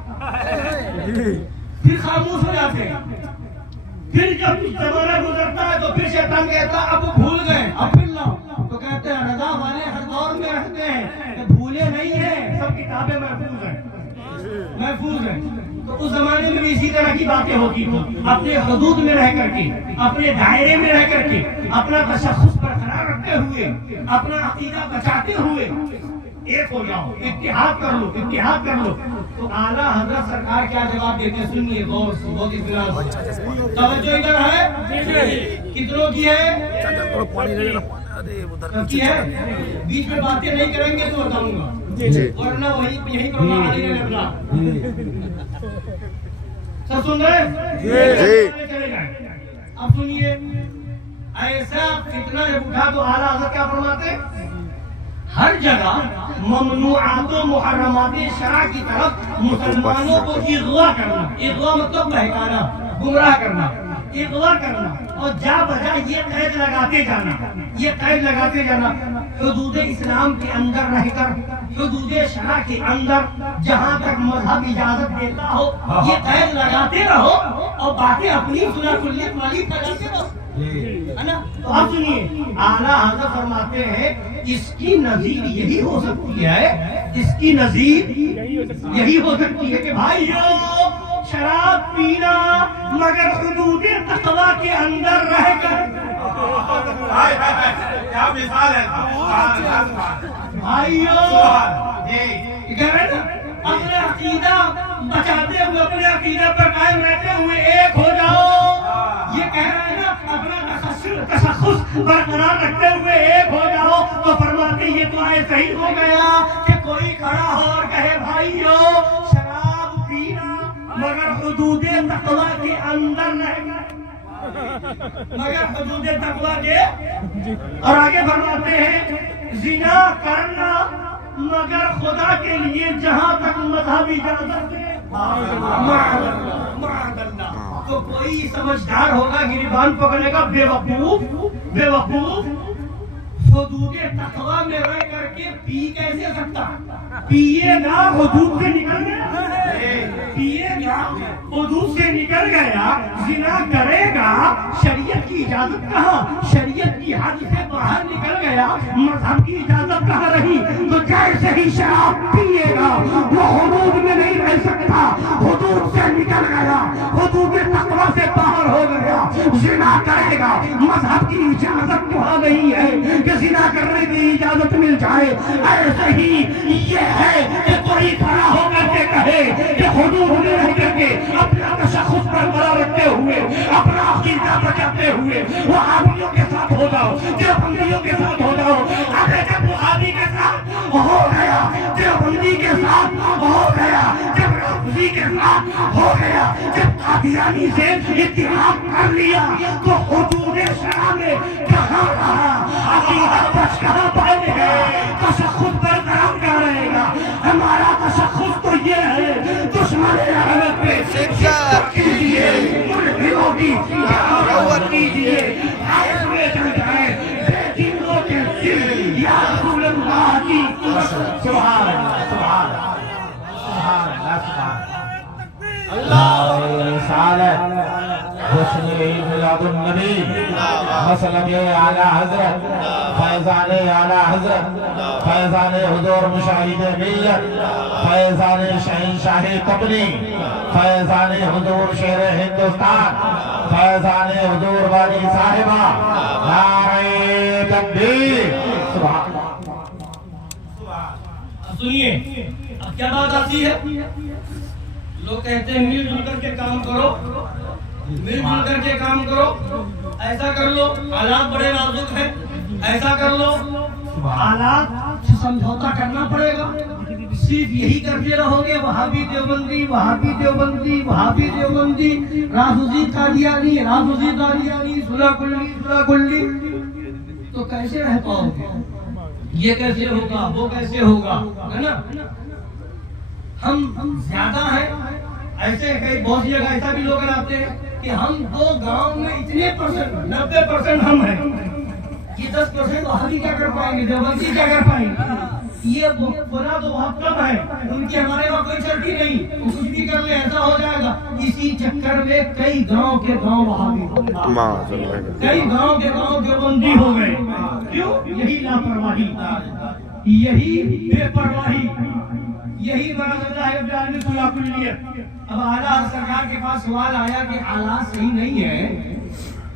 پھر خاموش ہو جاتے. پھر جب زمانہ گزرتا ہے تو پھر شیطان کہتا ہے اب بھول گئے، اب پھر لاؤ. تو کہتے ہیں رضا والے ہر دور میں رہتے ہیں، بھولے نہیں ہیں، سب کتابیں محفوظ ہیں. تو اس زمانے میں بھی اسی طرح کی باتیں ہوتی تھیں. اپنے حدود میں رہ کر کے، اپنے دائرے میں رہ کر کے، اپنا تشخص برقرار رکھتے ہوئے، اپنا عقیدہ بچاتے ہوئے ایک ہو جاؤ، اتحاد کر لو، اتحاد کر لو. تو اعلیٰ حضرت سرکار کیا جواب دیتے سنیے غور سے، بہت اطلاع سے. توجہ ادھر ہے، کتنوں کی ہے؟ سب کی ہے. بیچ میں باتیں نہیں کریں گے تو بتاؤں گا، ورنہ یہیں پر اپنا سب سن رہے؟ چلے جائیں. اب سنیے، ایسا فتنہ جب اٹھا تو اعلیٰ حضرت کیا فرماتے؟ ہر جگہ ممنوعات و محرمات شرع کی طرف مسلمانوں کو اغوا کرنا. اغوا مطلب بہکانا، گمراہ کرنا، اغوا کرنا. اور جا بجا یہ قید لگاتے جانا، یہ قید لگاتے جانا. حدود اسلام کے اندر رہ کر، حدود شرع کے اندر جہاں تک مذہب اجازت دیتا ہو یہ قید لگاتے رہو اور باتیں اپنی سنا کلیت والی پھیلاتے رہو. ہے نا؟ تو آپ سنیے، اعلیٰ حضرت فرماتے ہیں اس کی نظیر یہی ہو سکتی ہے، اس کی نظیر یہی ہو سکتی ہے کہ بھائیو شراب پینا مگر حدود تقویٰ کے اندر رہ کر. کیا مثال ہے بھائیو کہہ رہے نا، اپنے عقیدہ بچاتے ہوئے، اپنے عقیدہ پر قائم رہتے ہوئے ایک ہو جاؤ. یہ کہہ رہے ہیں نا اپنا تشخص برقرار رکھتے ہوئے ایک ہو جاؤ. تو فرماتے یہ تو ایسا ہی ہو گیا کہ کوئی کھڑا ہو اور کہے بھائی تقوی کے اندر رہیں گے، مگر حدود تقوی کے. اور آگے فرماتے ہیں زنا کرنا مگر خدا کے لیے جہاں تک مذہب اجازت دے. معاذ اللہ. تو کوئی سمجھدار ہوگا گریبان پکڑنے کا بے وقوف حدود تقوی میں رہ کر کے پی کیسے سکتا؟ پیے گا حدود سے نکل گیا، پیے گا حدود سے نکل گیا، زنا کرے گا شریعت کی اجازت کہاں، شریعت کی حد سے باہر نکل گیا، مذہب کی اجازت کہاں رہی. تو جیسے ہی شراب پیے گا وہ حدود میں نہیں رہ سکتا، حدود سے نکل گیا، حدود تقوی سے باہر ہو گیا. زنا کرے گا، مذہب کی اجازت وہاں نہیں ہے کہ زنا کرنے کی اجازت مل جائے. ایسے ہی یہ ہے کہ کوئی کھڑا ہو کر کے کہے کہ حدود میں رہ کر کے اپنا تشخص برقرار رکھتے ہوئے، اپنا عقیدہ بچاتے ہوئے وہابیوں کے ساتھ ہو جاؤ، دیوبندیوں کے ساتھ ہو جاؤ. اگر جب وہابی کے ساتھ ہو گیا، دیوبندی کے ساتھ ہو گیا، جب رافضی کے ساتھ ہو گیا، جب قادیانی سے اتحاد کر لیا تو حدود شرع میں کہاں رہا، عقیدہ بچ کہاں پائے گا، تشخص برقرار کیا رہے گا. ہمارا تشخص تو یہ ہے دشمن رحمت پہ شکست کیجیے، ملحدوں کی دعوت کیجیے، آئے ہوئے چل جائے بے دینوں کے دل یا رسول اللہ کی. سبحان اللہ سبحان اللہ سبحان اللہ سبحان اللہ. رسالت حسن میلاد النبی، مسلم اعلیٰ حضرت، فیضان اعلیٰ حضرت، فیضان حضور مشاہد ملت، فیضان شہنشاہ تبنی، فیضان حضور شہر ہندوستان، فیضان حضور والی صاحبہ، نعرہ تکبیر. سبحان سنیے اب کیا بات آتی ہے. لوگ کہتے ہیں مل جل کر کے کام کرو، مل جل کر کے کام کرو، ایسا کر لو، حالات بڑے نازک ہیں، ایسا کر لو. حالات سے سمجھوتا کرنا پڑے گا. صرف یہی کرتے رہو گے وہابی دیوبندی، وہابی دیوبندی، وہابی دیوبندی، رافضی قادیانی، رافضی قادیانی، صلح کلی، تو کیسے رہ پاؤ گے؟ یہ کیسے ہوگا، وہ کیسے ہوگا، ہے نا. ہم زیادہ ہیں، ایسے کئی بہت سی جگہ ایسا بھی لوگ آتے ہیں کہ ہم 2 گاؤں میں اتنے پرسنٹ 90% ہم ہیں، یہ 10% وہابی کیا کر پائیں گے، دیوبندی کیا کر پائیں گے. یہ بنا تو بہت کم ہے، ان کی ہمارے وہاں کوئی چلتی نہیں، وہ کچھ بھی کر لے ایسا ہو جائے گا. اسی چکر میں کئی گاؤں کے گاؤں وہابی ہو گئے، کئی گاؤں کے گاؤں دیوبندی ہو گئے. کیوں؟ یہی لاپرواہی، یہی بے پرواہی، یہی صلح کلیت. اب اعلیٰ سرکار کے پاس سوال آیا کہ حالات صحیح نہیں ہے،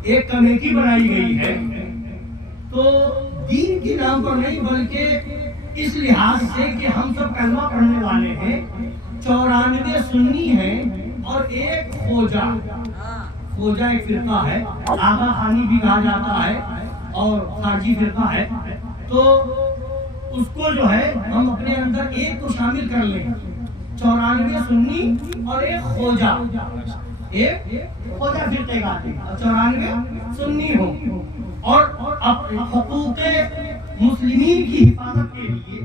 ایک کمیٹی بنائی گئی ہے تو دین کے نام پر نہیں بلکہ اس لحاظ سے کہ ہم سب کلمہ پڑھنے والے ہیں، 94 سنی ہیں اور ایک خوجہ ایک فرقہ ہے، آغا خانی بھی کہا جاتا ہے اور خارجی فرقہ ہے. تو اس کو جو ہے ہم اپنے اندر ایک کو شامل کر لیں، 94 سنی اور ایک خوجہ فرقے کا، 94 سنی ہو. اور حقوق مسلمین کی حفاظت کے لیے،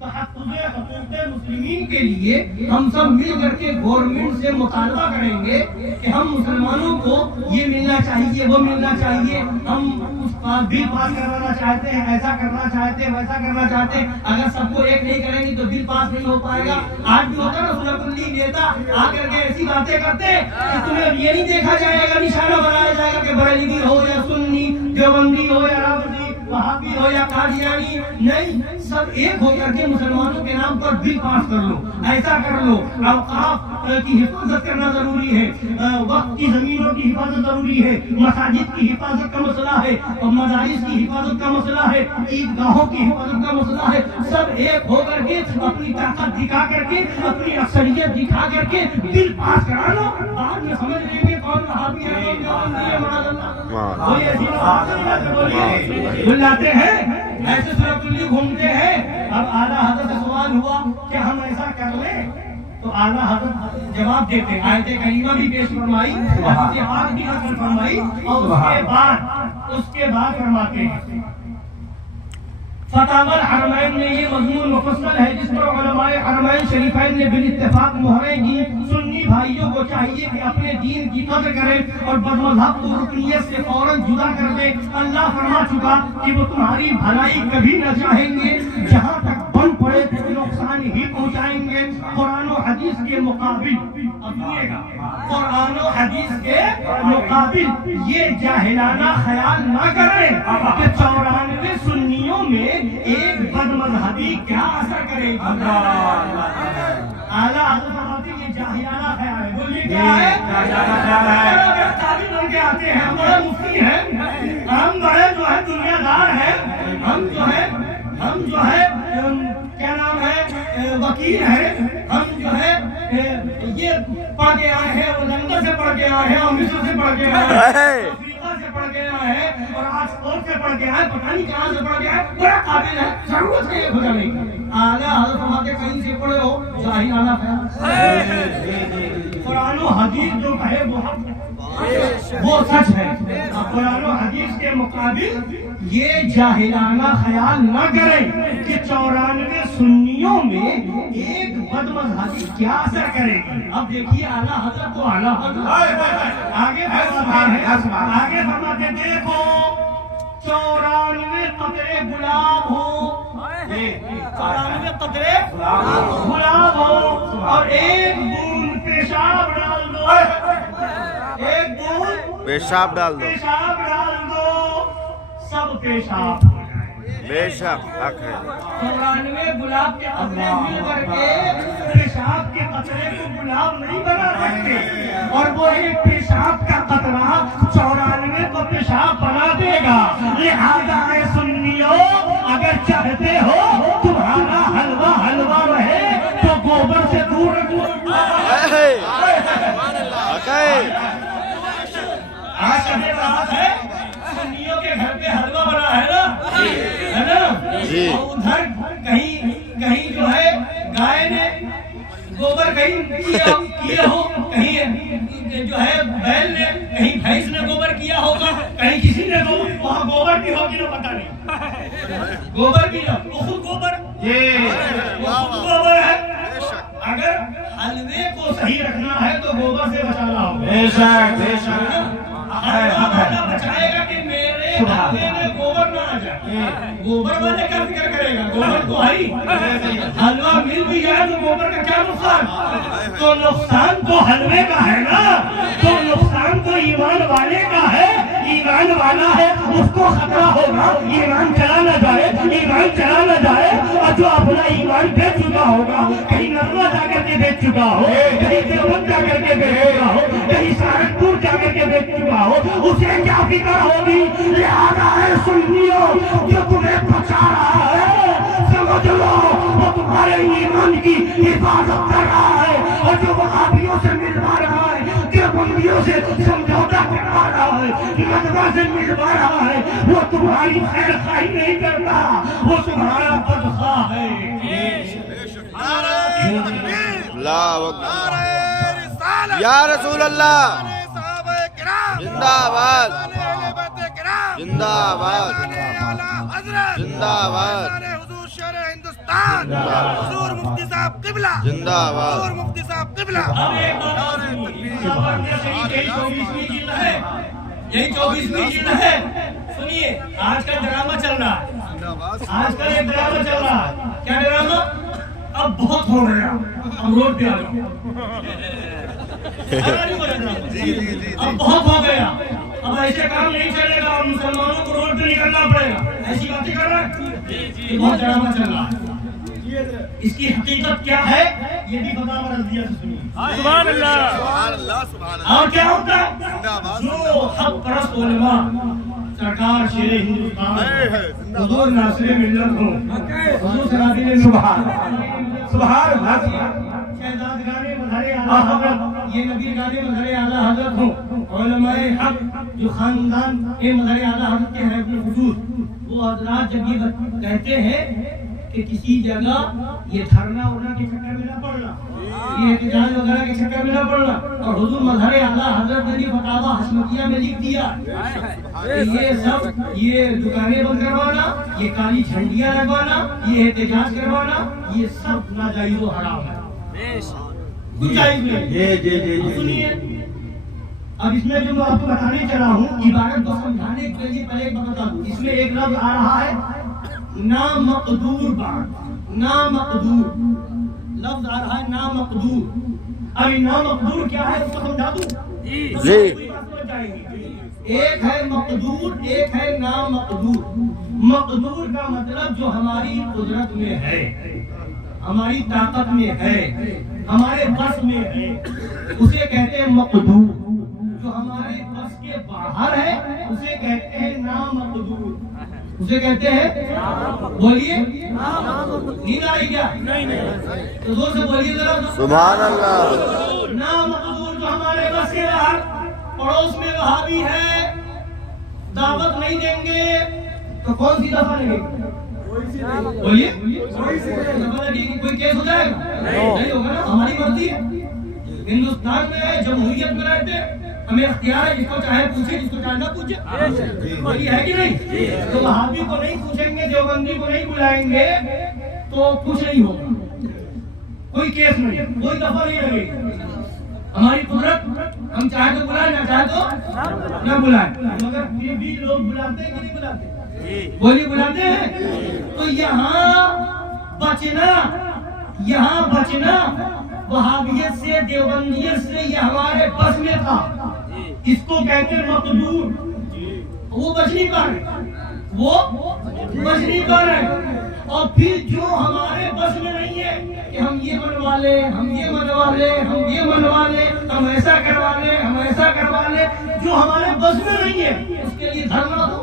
تحفظ حقوق مسلمین کے لیے ہم سب مل کر کے گورنمنٹ سے مطالبہ کریں گے کہ ہم مسلمانوں کو یہ ملنا چاہیے، وہ ملنا چاہیے. ہم اس بل پاس کروانا چاہتے ہیں، ایسا کرنا چاہتے ہیں، ویسا کرنا چاہتے ہیں. اگر سب کو ایک نہیں کریں گے تو بل پاس نہیں ہو پائے گا. آج بھی ہوتا نا صلح کلی نیتا آ کر کے ایسی باتیں کرتے کہ تمہیں یہ نہیں دیکھا جائے گا، نشانہ بنایا جائے گا کہ بریلوی ہو یا سنی، دیوبندی ہو یا رافضی، وہابی ہو یا قادیانی. نہیں، سب ایک ہو کر کے مسلمانوں کے نام پر بل پاس کر لو، ایسا کر لو. اوقاف کی حفاظت کرنا ضروری ہے، وقت کی زمینوں کی حفاظت ضروری ہے، مساجد کی حفاظت کا مسئلہ ہے، اور مدارس کی حفاظت کا مسئلہ ہے، عیدگاہوں کی حفاظت کا مسئلہ ہے. سب ایک ہو کر کے اپنی طاقت دکھا کر کے، اپنی اکثریت دکھا کر کے بل پاس کرا لو. بعد میں سمجھ لیں گے کون وہابی ہے، کون دیوبندی ہے. معاذ اللہ، کوئی ایسی بات بول جاتے ہیں، ایسے صلح کلی گھومتے ہیں. اب اعلیٰ حضرت سے سوال ہوا کہ ہم ایسا کر لیں تو اعلیٰ حضرت جواب دیتے ہیں، آیت کریمہ بھی پیش فرمائی، حدیث بھی نقل فرمائی، اور اس کے بعد فرماتے ہیں فتاوی الحرمین میں یہ مضمون مفصل ہے جس پر علماء حرمین شریفین نے بالاتفاق مہریں کی۔ سنی بھائیوں کو چاہیے کہ اپنے دین کی قدر کریں اور بدمذہب کو رکنیت سے فوراً جدا کر دیں۔ اللہ فرما چکا کہ وہ تمہاری بھلائی کبھی نہ چاہیں گے، جہاں تک بن پڑے نقصان ہی پہنچائیں گے۔ قرآن و حدیث کے مقابل، اب سنیے گا، قرآن و حدیث کے مقابل یہ جاہلانہ خیال نہ کریں کہ 94 سنیوں میں ایک بد مذہبی کیا اثر کرے گی۔ اعلیٰ حضرت فرماتے ہیں یہ جاہلانہ خیال ہے۔ بولیے کیا ہے؟ اگر تعلیم بن کے آتے ہیں، ہم بڑے مفتی ہیں، ہم بڑے جو ہے دنیا دار ہیں، ہم جو ہے کیا نام ہے وکیل ہیں، ہم جو ہے یہ پڑھ کے آئے ہیں، وہ لندن سے پڑھ کے آئے ہیں، اور مصر سے پڑھ کے آئے ہیں، افریقہ سے پڑھ کے آئے ہیں، اور آکسفورڈ سے پڑھ کے آئے، پتہ نہیں کہاں سے پڑھ کے آئے، بڑا قابل ہے، ضرورت ہے یہ ہو جانے کی۔ اعلیٰ حضرت فرماتے کہیں سے پڑھے ہو جاہلانہ خیال۔ قرآن و حدیث جو ہے وہ سچ ہے، قرآن و حدیث کے مقابل یہ جاہلانہ خیال نہ کریں کہ 94 سنیوں میں ایک بد مذہبی کیا اثر کرے گی۔ اب دیکھیے اعلیٰ حضرت تو اعلیٰ حضرت آگے فرماتے دیکھو 94 قطرے گلاب ہو، 94 قطرے گلاب ہو، اور ایک بوند پیشاب ڈال دو، ایک بوند پیشاب ڈال دو، پیشاب ڈال دو، سب پیشاب ہو جائے۔ بے شک حق ہے۔ 94 گلاب کے قطرے مل کر کے پیشاب کے قطرے کو گلاب نہیں بنا سکتے، اور وہ ایک پیشاب کا قطرہ 94 کو پیشاب بنا دے گا۔ لہذا اے سنیو، اگر چاہتے ہو تمہارا حلوہ حلوہ رہے تو گوبر سے دور رکھو۔ آج کا یہ بات ہے، سنیوں کے گھر پہ حلوہ بنا ہے نا، اور ادھر کہیں جو ہے گائے نے گوبر کہیں کیا ہو، کہیں جو ہے بیل نے، کہیں بھینس نے گوبر کیا ہوگا، کہیں کسی نے وہاں گوبر بھی ہوگی نہ پتہ نہیں، گوبر بھی نہ، وہ خود گوبر ہے۔ اگر حلوے کو صحیح رکھنا ہے تو گوبر سے بچانا ہوگا۔ اللہ بچائے گا کہ میرے حلوے میں گوبر نہ آ جائے، گوبر والے کا فکر کرے گا، گوبر تو آئی، حلوہ مل بھی جائے تو گوبر کا کیا نقصان؟ تو نقصان تو حلوے کا ہے نا، تو نقصان تو ایمان والے کا ہے، ایمان والا ہے اس کو خطرہ ہوگا ایمان چلا نہ جائے، اور جو اپنا ایمان بیچ چکا ہوگا، کہیں نروا جا کر کے بیچ چکا ہو، کہیں دیوبند جا کر کے بیچ چکا ہو، کہیں سہارنپور جا کر کے بیچ چکا ہو، اسے کیا فکر ہوگی؟ لہذا ہے سنیو، جو تمہیں بچا رہا ہے سمجھ لو وہ تمہارے ایمان کی حفاظت کر رہا ہے، اور جو وہابیوں سے ملوا رہا ہے، دیوبندیوں سے سمجھوتا کروا رہا ہے، مذہبہ سے ملوا رہا ہے، وہ تمہاری خیر خواہی نہیں کرتا، وہ تمہارا بدخواہ ہے۔ اللہ اکبر، یا رسول اللہ، زندہ آباد، زندہ آباد، زندہ آباد، حضور شہر ہندوستان، حضور مفتی صاحب قبلہ، زندہ آباد، حضور مفتی صاحب قبلہ۔ اب ایک بات یہی 24ویں جلد ہے، یہی 24ویں جلد ہے، سنیے آج کا ڈرامہ چل رہا ہے، آج کا ایک ڈرامہ چل رہا ہے، کیا ڈرامہ؟ اب بہت ہو گیا، اب روڈ پہ آ جاؤ، اب بہت ہو گیا، اب ایسے کام نہیں چلے گا، مسلمانوں کو روڈ پہ نکلنا پڑے گا، ایسی باتیں کر رہا ہے، بہت ڈرامہ چل رہا ہے۔ اس کی حقیقت کیا ہے یہ بھی فتاوی رضویہ سے سنیے۔ سبحان اللہ، اور کیا ہوتا ہے؟ جو حق پرست علماء سرکار شیر ہندوستان حضور ناصر ملت ہوں، حضور صلی سبحان اللہ، شہزادگان مظہر اعلیٰ حضرت، یہ نبیگان مظہر اعلیٰ حضرت ہوں، علماء حق جو خاندان کے مظہر اعلیٰ حضرت کے ہیں اپنے حضور، وہ حضرات جب یہ کہتے ہیں کہ کسی جگہ یہ دھرنا ورنا کے چکر میں نہ پڑنا، یہ احتجاج وغیرہ کے چکر میں نہ پڑنا. اور حضور مظہر اعلیٰ حضرت نے فتاوی حشمتیہ میں لکھ دیا یہ سب، یہ دکانیں بند کروانا، یہ کالی جھنڈیاں لگوانا، یہ احتجاج کروانا، یہ سب ناجائز و حرام ہے، کچھ جائز نہیں. سنیے اب اس میں جو میں آپ کو بتانے چلا ہوں عبارت کو سمجھانے کے لیے پہلے ایک بات بتا دوں. اس میں ایک لفظ آ رہا ہے نامقدور بات، نامقدور لفظ آ رہا ہے نامقدور. اب نامقدور کیا ہے اس کو سمجھا دوں جی. ایک ہے مقدور، ایک ہے نامقدور. مقدور کا مطلب جو ہماری قدرت میں ہے، ہماری طاقت میں ہے، ہمارے بس میں ہے، اسے کہتے ہیں مقدور. جو ہمارے بس کے باہر ہے اسے کہتے ہیں نامقدور. اسے کہتے ہیں، بولیے نیند آ رہی کیا؟ تو زور سے بولیے ذرا. سبحان اللہ. نامقدور جو ہمارے بس کے باہر، پڑوس میں وہابی ہے، دعوت نہیں دیں گے تو کون سی دفعہ لگے گی؟ بولیے دفعہ لگے گی، کوئی کیس ہو جائے گا؟ نہیں ہوگا نا. ہماری مرضی ہے، ہندوستان میں جمہوریت میں رہتے ہیں، ہمیں اختیار ہے، جس کو چاہے پوچھے، جس کو چاہے نہ پوچھے. بولی ہے کہ نہیں؟ تو وہابی کو نہیں پوچھیں گے، دیوبندی کو نہیں بلائیں گے تو کچھ نہیں ہوگا، کوئی کیس نہیں، کوئی دفعہ نہیں لگے گی. ہماری قدرت، ہم چاہے تو بلائیں، نہ چاہے تو نہ بلائیں. مگر پھر بھی لوگ بلاتے ہیں کہ نہیں بلاتے؟ بولی بلاتے ہیں. تو یہاں بچنا وہابیت سے، دیوبندیت سے، یہ ہمارے بس میں تھا. اس کو کہتے ہیں مقدور. وہ بچ نہیں پا رہے. اور پھر جو ہمارے بس میں نہیں ہے کہ ہم یہ منوا لیں، ہم یہ منوا لیں، ہم یہ منوا لیں، ہم ایسا کروا لیں، ہم ایسا کروا لیں، جو ہمارے بس میں نہیں ہے اس کے لیے دھرنا دو،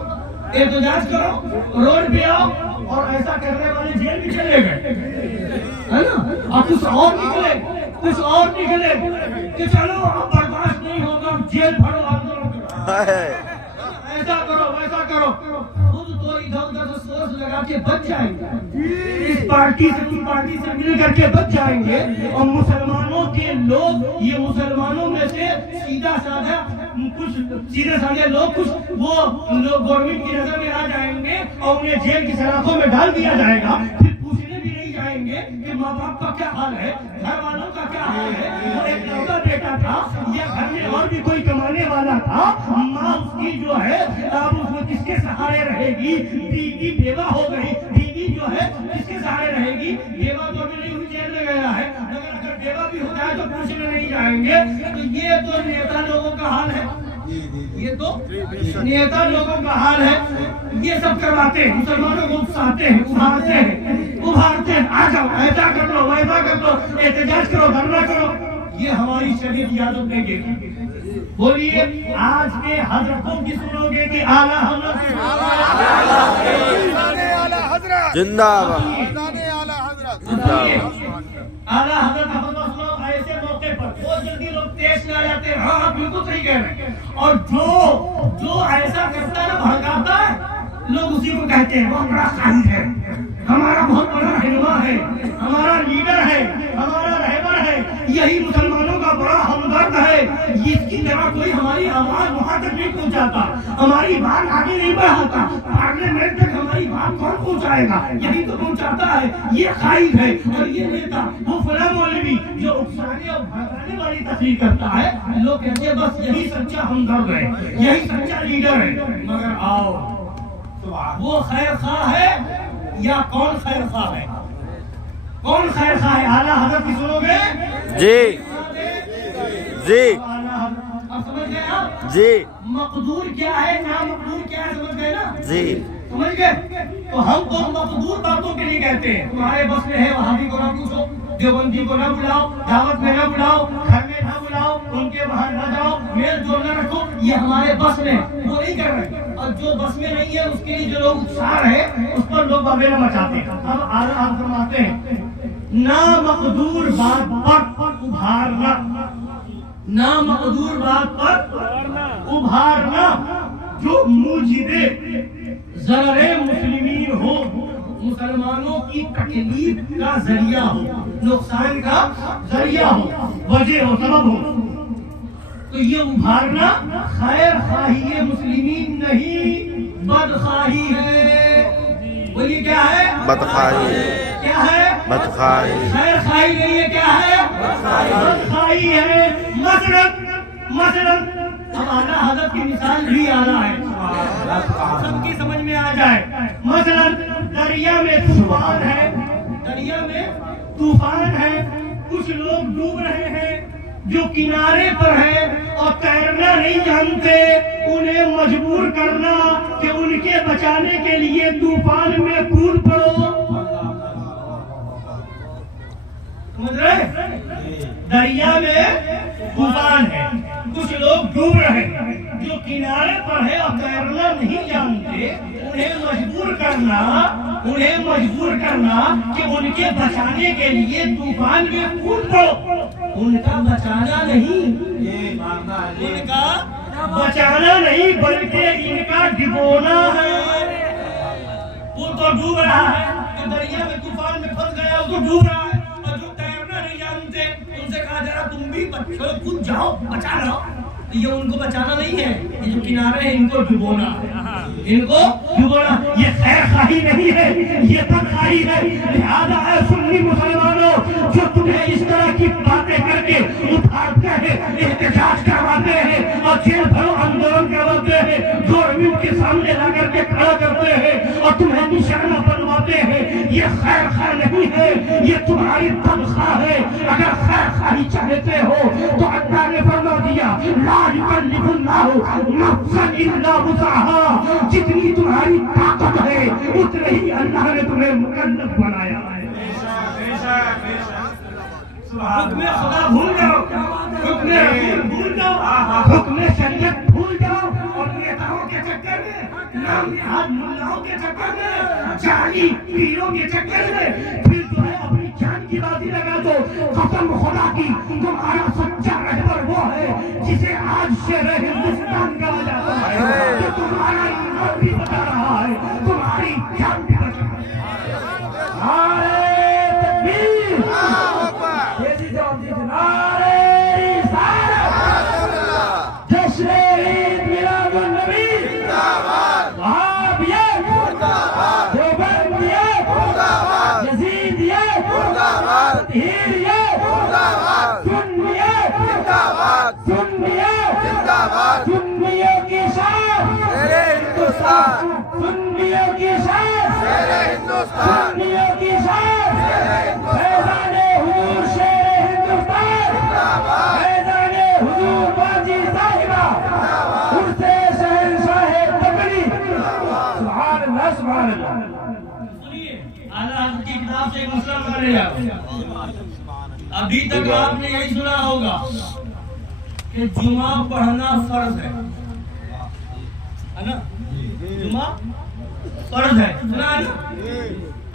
احتجاج کرو، روڈ پہ آؤ. اور ایسا کرنے والے جیل بھی چلے گئے ہے نا. اور کچھ اور نکلے کہ چلو اب برداشت نہیں ہوگا، جیل بھرو، ایسا کرو ویسا کرو. خود تو ادھر ادھر سے سورس لگا کے بچ جائیں گے، اس پارٹی سے اس پارٹی سے مل کر کے بچ جائیں گے. اور مسلمانوں کے لوگ، یہ مسلمانوں میں سے سیدھے سادے لوگ، کچھ وہ لوگ گورنمنٹ کی نظر میں آ جائیں گے اور انہیں جیل کی سلاخوں میں ڈال دیا جائے گا. پھر پوچھنے بھی نہیں جائیں گے کہ ماں باپ کا کیا حال ہے، گھر والوں کا کیا حال ہے. وہ ایک لڑکا بیٹا تھا یا گھر میں اور بھی کوئی کمانے والا تھا، ماں اس کی جو ہے اب اس کو کس کے سہارے رہے گی؟ بیوی بیوہ ہو گئی، بیوی جو ہے کس کے سہارے رہے گی؟ بیوہ تو بھی نہیں ہوئی، جیل میں گیا ہے. اگر بیوہ بھی ہو جائے تو پوچھنے نہیں جائیں گے. تو یہ تو نیتا لوگوں کا حال ہے، یہ تو نیتا لوگوں کا حال ہے. یہ سب کرواتے ہیں، مسلمانوں کو اکساتے ہیں، ابھارتے ہیں. آ جاؤ، ایسا کر لو، ویسا کر لو، احتجاج کرو، دھرنا کرو. یہ ہماری شریعت اجازت نہیں دیتی. بولیے آج کے حضرتوں کی سنو گے کہ اعلیٰ حضرت زندہ باد. اعلیٰ حضرت ایسے موقع پر بہت جلدی لوگ تیز میں آ جاتے ہیں. ہاں بالکل صحیح کہہ رہے ہیں. اور جو ایسا کرتا ہے نا، بھڑکاتا ہے، لوگ اسی کو کہتے ہیں وہ بڑا قائد ہے، ہمارا بہت بڑا رہنما ہے، ہمارا لیڈر ہے، ہمارا رہبر ہے، یہی مسلمانوں کا بڑا ہمدرد ہے. اس کی طرح کوئی ہماری آواز وہاں تک نہیں پہنچاتا، ہماری بات آگے نہیں بڑھاتا. پارلیمنٹ تک ہماری بات کون پہنچائے گا؟ یہی تو پہنچاتا ہے. یہ قائد ہے اور یہ نیتا، وہ فلاں مولوی جو اکسانے اور بھڑکانے والی تقریر کرتا ہے. لوگ کہتے ہیں بس یہی سچا ہمدرد ہے، یہی سچا لیڈر ہے. مگر آؤ، وہ خیر خواہ ہے یا کون خیر خواہ ہے؟ کون خیر خواہ ہے؟ اعلیٰ حضرت کی سنو گے؟ جی جی اب سمجھ گئے آپ؟ جی. مقدور کیا ہے، نامقدور کیا ہے، سمجھ گئے نا؟ جی. سمجھ گئے؟ تو ہم تو مقدور باتوں کے لیے کہتے ہیں تمہارے بس میں ہے، وہابی کو نہ پوچھو، دیوبندی کو نہ بلاؤ، دعوت میں نہ بلاؤ، گھر میں نہ بلاؤ، ان کے باہر نہ جاؤ، میل جول نہ رکھو. یہ ہمارے بس میں، وہ نہیں کر رہے. اور جو بس میں نہیں ہے اس کے لیے جو لوگ اکسار ہے اس پر لوگ بابیلا مچاتے ہیں. اب اعلیٰ حضرت فرماتے ہیں نامقدور بات پر ابھارنا، نامقدور بات پر ابھارنا جو موجب ضرر مسلمین ہو، مسلمانوں کی تکلیف کا ذریعہ ہو، نقصان کا ذریعہ ہو، وجہ ہو، سبب ہو، تو یہ ابھارنا خیر خواہی مسلمین نہیں، بدخواہی ہے۔ بولیے کیا ہے؟ بدخواہی۔ کیا ہے؟ بدخواہی۔ خیر خواہی نہیں ہے، کیا ہے؟ بدخواہی ہے۔ مثلاً اب اعلیٰ حضرت کی مثال بھی اعلیٰ ہے، سب کی سمجھ میں آ جائے۔ مثلاً دریا میں طوفان ہے، دریا میں طوفان ہے، کچھ لوگ ڈوب رہے ہیں جو کنارے پر ہیں اور تیرنا نہیں جانتے، انہیں مجبور کرنا کہ ان کے بچانے کے لیے طوفان میں کود پڑو۔ سمجھ رہے؟ دریا میں طوفان ہے، کچھ لوگ ڈوب رہے ہیں جو کنارے پر ہے اور تیرنا نہیں جانتے، انہیں مجبور کرنا کہ ان کے بچانے کے لیے طوفان میں کود پڑو۔ ان کا بچانا نہیں، ان کا بچانا نہیں بلکہ ان کا ڈبونا ہے۔ وہ تو ڈوب رہا ہے، جو دریا میں طوفان میں پھنس گیا وہ تو ڈوب رہا ہے، اور جو تیرنا نہیں جانتے ان سے کہا ذرا تم بھی کود جاؤ، بچا لو۔ یہ ان کو بچانا نہیں ہے، یہ جو کنارے ہیں ان کو ڈبونا ہے، ان کو ڈبونا۔ یہ خیر خواہی نہیں ہے، یہ بدخواہی ہے۔ لہذا اے سنی مسلمانوں، جو تمہیں اس طرح کی باتیں کر کے اٹھاتے ہیں، احتجاج کرواتے ہیں اور جیل بھرو آندولن کرواتے ہیں، گورنمنٹ کے سامنے لا کر کے کھڑا کرتے ہیں اور تمہیں نشانہ بنواتے ہیں، یہ خیر خواہ نہیں ہے، یہ تمہاری تنخواہ ہے۔ اگر خیر خواہی چاہتے ہو تو اللہ نے فرما دیا لا یکلف اللہ نفسا الا وسعها، جتنی تمہاری طاقت ہے اتنے ہی اللہ نے تمہیں مکلف بنایا ہے۔ حکم خدا بھول جاؤ، حکم رسول بھول جاؤ، حکم شریعت بھول جاؤ، اور نیتاؤں کے چکر میں، نام نہاد ملاؤں کے چکر میں، جعلی پیروں کے چکر میں پھر جو ہے اپنی جان کی بازی لگا دو۔ قسم خدا کی تمہارا سچا رہبر وہ ہے جسے آج شہر ہندوستان کہا جاتا ہے، کہ تمہارا ایمان بھی بتا رہا ہے، تمہاری جان بھی بتا رہا ہے۔ نعرہ تکبیر، نعرہ رسالت، جشن عید میلاد النبی، وہابیت، دیوبندیت، یزیدیت، تطہیریت، سنیوں کی شان، سنیوں کی شان، سنیوں کی شان، فیضان حضور شیر ہندوستان، فیضان حضور باجی صاحبہ، عرص شہنشاہ تکلی۔ سبحان اللہ، سبحان اللہ۔ سنیے اعلیٰ حضرت کی کتاب سے ایک مسئلہ پکڑ لیا۔ ابھی تک آپ نے یہی سنا ہوگا کہ جمعہ پڑھنا فرض ہے نا؟ جمعہ فرض ہے، سنا ہے نا؟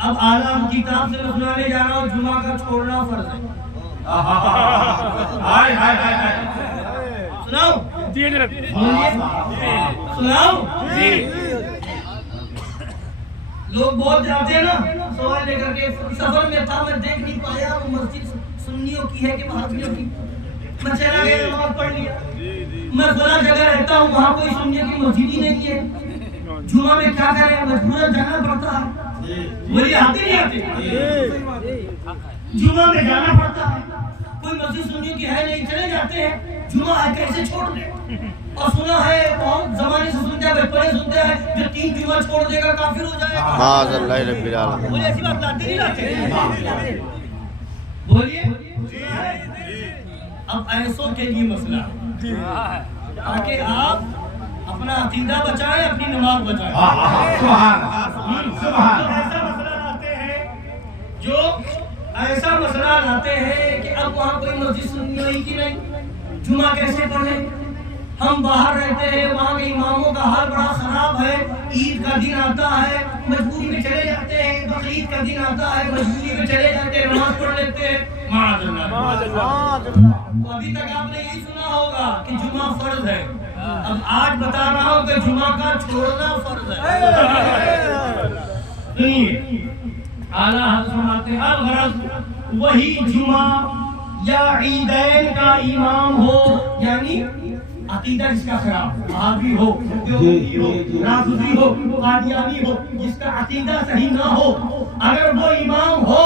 اب اعلیٰ کی کتاب سے میں سنانے جا رہا ہوں جمعہ کا چھوڑنا فرض ہے۔ سناؤ جی، سناؤ جی۔ لوگ بہت جاتے ہیں نا سوال لے کر کے، سفر میں تھا میں دیکھ نہیں پایا وہ مسجد سنیوں کی ہے کہ وہابیوں کی، میں چلا گیا نماز پڑھ لیا۔ میں فلاں جگہ رہتا ہوں وہاں کوئی سنیوں کی مسجد ہی نہیں ہے، جمعہ میں کیا کریں، مجبوراً جانا پڑتا ہے۔ بولیے آتے نہیں آتے؟ جمعہ میں جانا پڑتا ہے، کوئی مسجد سنیوں کی ہے نہیں، چلے جاتے ہیں، جمعہ ہے کیسے چھوڑ دیں؟ اور سنا ہے بہت زمانے سے سنتے ہیں، بچپنے سنتے ہیں، جو 3 جمعہ چھوڑ دے گا کافر ہو جائے گا۔ معاذ اللہ رب العالمین۔ بولیے ایسی بات لاتے نہیں لاتے؟ بولیے۔ اب ایسوں کے لیے مسئلہ تاکہ آپ اپنا عقیدہ بچائیں، اپنی نماز بچائیں۔ جو ایسا مسئلہ لاتے ہیں کہ اب وہاں کوئی مسجد سنی ہوئی کہ نہیں، جمعہ کیسے پڑھیں، ہم باہر رہتے ہیں، وہاں کے اماموں کا حال بڑا خراب ہے، عید کا دن آتا ہے مجبوری میں چلے جاتے ہیں، بقرعید کا دن آتا ہے مجبوری میں چلے جاتے ہیں، نماز پڑھ لیتے ہیں۔ معاذ اللہ۔ تو ابھی تک آپ نے یہی سنا ہوگا کہ جمعہ فرض ہے، اب آج بتا رہا ہوں کہ جمعہ کا چھوڑنا فرض ہے۔ سنیے اعلیٰ حضرت فرماتے ہیں الغرض وہی جمعہ یا عیدین کا امام ہو، یعنی عقیدہ جس کا خراب ہو، وہابی ہو، دیوبندی ہو، رافضی ہو، قادیانی ہو، جس کا عقیدہ صحیح نہ ہو، اگر وہ امام ہو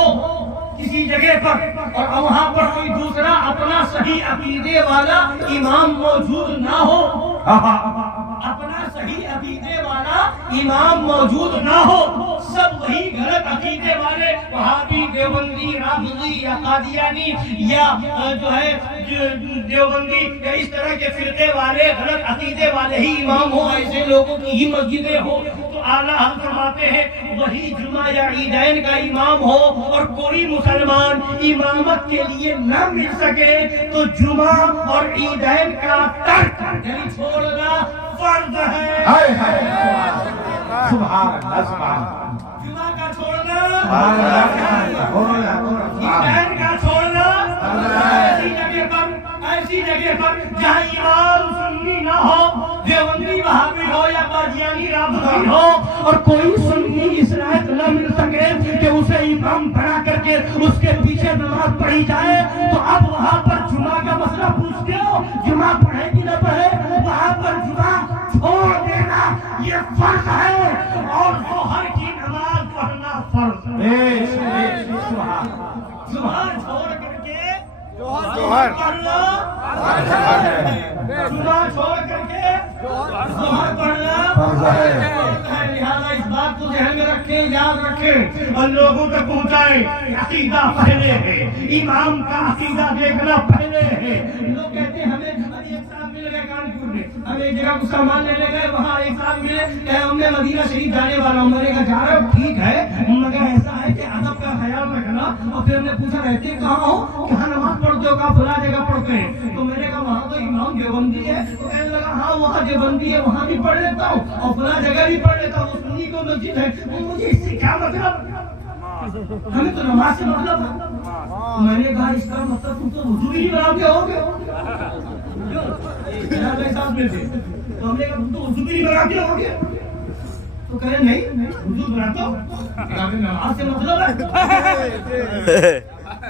کسی جگہ پر اور وہاں پر کوئی دوسرا اپنا صحیح عقیدے والا امام موجود نہ ہو، اپنا صحیح عقیدے والا امام موجود نہ ہو، سب وہی غلط عقیدے والے وہابی، دیوبندی، رافضی یا قادیانی یا جو ہے دیوبندی یا اس طرح کے فرقے والے غلط عقیدے والے ہی امام ہو، ایسے لوگوں کی ہی مسجدیں ہو، تو اعلیٰ حضرت فرماتے ہیں وہی جمعہ یا عیدین کا امام ہو اور کوئی مسلمان امامت کے لیے نہ مل سکے تو جمعہ اور عیدین کا ترک یعنی چھوڑنا فرض ہے۔ سبحان اللہ، سبحان اللہ، جمعہ کا چھوڑنا، عیدین کا چھوڑنا، ایسی جگہ پر جہاں امام سنی نہ ہو، دیوبندی وہابی ہو یا قادیانی رافضی ہو، اور کوئی سنی اس رائت نہ مل سکے کہ اسے امام بنا کر کے اس کے پیچھے نماز پڑھی جائے، تو اب وہاں پر جمعہ کا مسئلہ پوچھتے ہو جمعہ پڑھے کہ نہ پڑھے، وہاں پر جمعہ چھوڑ دینا یہ فرض ہے اور ظہر کی نماز پڑھنا فرض ہے۔ جمعہ چھوڑ کر کے ظہر پڑھنا، جمعہ چھوڑ کر کے ظہر پڑھنا فرض ہے۔ لہذا اس بات کو ذہن میں رکھیں، یاد رکھیں اور لوگوں تک پہنچائیں۔ عقیدہ پہلے ہے، امام کا عقیدہ دیکھنا پہلے ہے۔ لوگ کہتے ہیں ہمیں ایک ساتھ مل گئے کانپور میں، ہم ایک جگہ کو سامان لینے گئے، وہاں ایک ساتھ ملے کہ ہم نے مدینہ شریف جانے والا ہوں، میں نے کہا جا رہا ہوں، ٹھیک ہے مگر ایسا ہے کہ ادب کا خیال رکھنا۔ اور پھر ہم نے پوچھا رہتے کہاں ہو؟ کہاں نماز پڑھتے ہو؟ کہاں فلاں جگہ پڑھتے ہیں۔ تو میں نے کہا وہاں تو امام دیوبندی ہے، تو کہنے لگا ہاں وہاں دیوبندی ہے، وہاں بھی پڑھ لیتا ہوں اور فلاں جگہ بھی پڑھ لیتا ہوں، وہ سنی کو مسجد ہے۔ مجھے اس سے کیا مطلب؟ ہمیں تو نماز سے مطلب ہے۔ میں نے کہا اس کا مطلب تم تو وضو ہی نہیں بناتے ہو گے۔ ساتھ میں تھے تو ہم نے کہا تم تو وضو بھی نہیں بناتے ہو گے، تو کہے نہیں وضو بناتا ہوں، نماز سے مطلب ہے،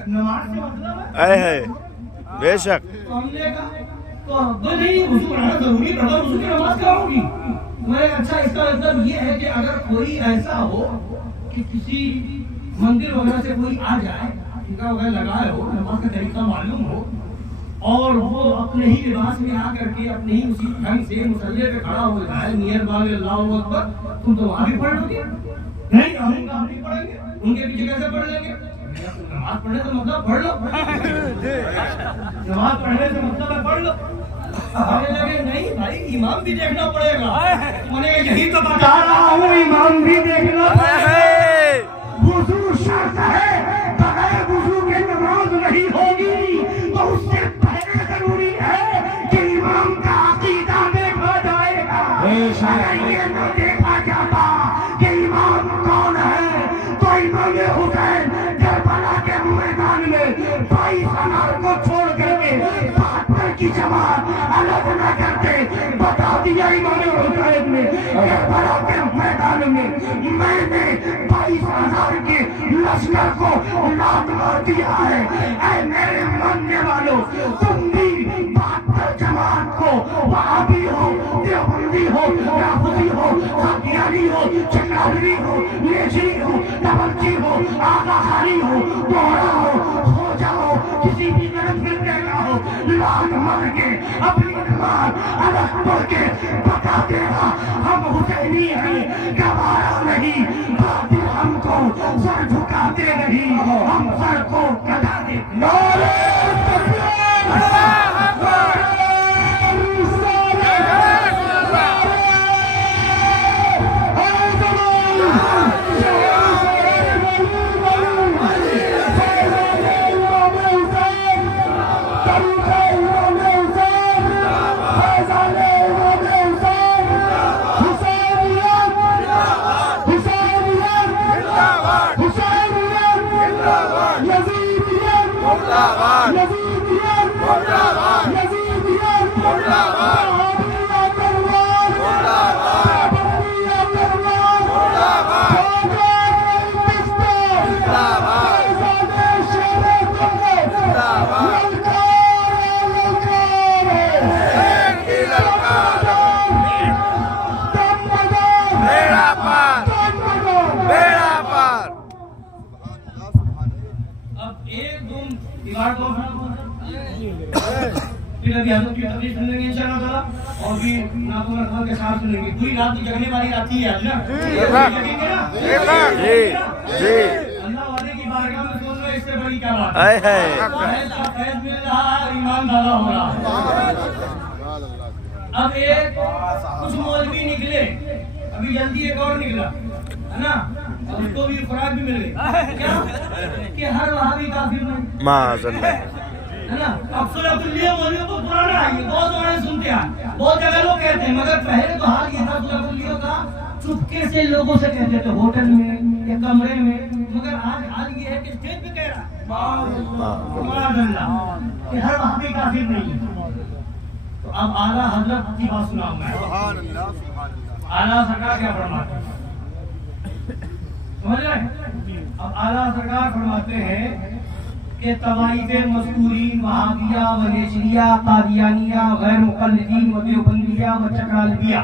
نماز سے مطلب ہے بے شک۔ تو ہم نے کہا تو نہیں وضو بنانا ضروری ہے، بغیر وضو کی نماز کیا ہوگی؟ میں نے اچھا اس کا مطلب یہ ہے کہ اگر کوئی ایسا ہو کہ کسی مندر وغیرہ سے کوئی آ جائے، ٹھیکا وغیرہ لگائے ہو، نماز کا طریقہ معلوم ہو اور وہ اپنے ہی لباس میں آ کر کے اپنے ہی اسی ڈھنگ سے مصلی پہ کھڑا ہو جائے، نیر باغ اللہ اکبر، تم تو وہاں بھی پڑھ لو گے؟ نہیں ہم نہیں پڑھیں گے، ان کے پیچھے کیسے پڑھ لیں گے؟ نماز پڑھنے سے مطلب پڑھ لو، نماز پڑھنے سے مطلب ہے پڑھ لو۔ کہنے لگے نہیں بھائی امام بھی دیکھنا پڑے گا۔ میں نے یہی تو بتا رہا ہوں امام بھی دیکھنا پڑے گا، وضو شرط ہے، بغیر وضو کے نماز نہیں ہوگی، تو اس سے پہلے ضروری ہے کہ امام کا عقیدہ دیکھا جائے گا۔ اگر یہ نہ دیکھا جاتا کہ امام کون ہے تو امام حسین کربلا کے میدان میں 22 انار کو چھوڑ کر کے 72 کی جماعت الگ نہ کرتے۔ بتا دیا امام حسین نے کربلا کے میدان میں میں نے 22 انار کے لشکر کو لات مار دیا ہے۔ اے میرے ماننے والوں، تم بھی 72 جماعت کو وہابی ہو، دیوبندی ہو، رافضی ہو، قادیانی ہو، چکاوری ہو، لیجری ہو، ڈبلچی ہو، آغا خانی ہو، دوہرا ہو جاؤ، کسی بھی غلط فرقے کا ہو، لات مار کے اپنی نماز الگ پڑھ کے بتا دینا ہم حسینی ہیں، گوارا نہیں، باطل ہم کو سر جھکاتے نہیں، ہم سر کو کٹا دیں۔ نعرہ تکبیر، اللہ اکبر، اب ایک دو دیوار کو پھر ابھی حضرت کی تقریر سنیں گے انشاءاللہ تعالیٰ اور بھی نعتوں الفاظ کے ساتھ سنیں گے. کوئی رات جگنے والی آتی ہے نا جگیں گے نا جی جی اللہ والے کی بارگاہ میں سن رہے اس سے بڑی کیا بات اے ہے فیض کا فیض مل رہا ہے ایمان دادا ہو رہا ہے. اب ایک کچھ مولوی نکلے ابھی جلدی ایک اور نکلا ہے نا اب اس کو بھی خوراک بھی مل گئی کیا کہ ہر وہابی کافر نہیں معاذ اللہ ہے نا. اکثر عبداللہ مولویوں کو پرانا ہے یہ بہت زمانے سنتے ہیں بہت جگہ لوگ کہتے ہیں مگر پہلے تو حال یہ تھا عبداللہ کا چپکے سے لوگوں سے کہتے تھے ہوٹل میں یا کمرے میں مگر آج حال یہ ہے کہ اسٹیج پہ کہہ رہا ہے معاذ اللہ کہ ہر وہابی کافر نہیں ہے. تو اب اعلیٰ حضرت کی بات سناؤں میں اعلیٰ سرکار کیا فرماتے ہیں سمجھ رہے ہیں. اب اعلیٰ سرکار فرماتے ہیں کہ طوائف مذکورین وہابیہ و نیچریہ قادیانیہ غیر مقلدین و دیوبندیہ و چکرالبیہ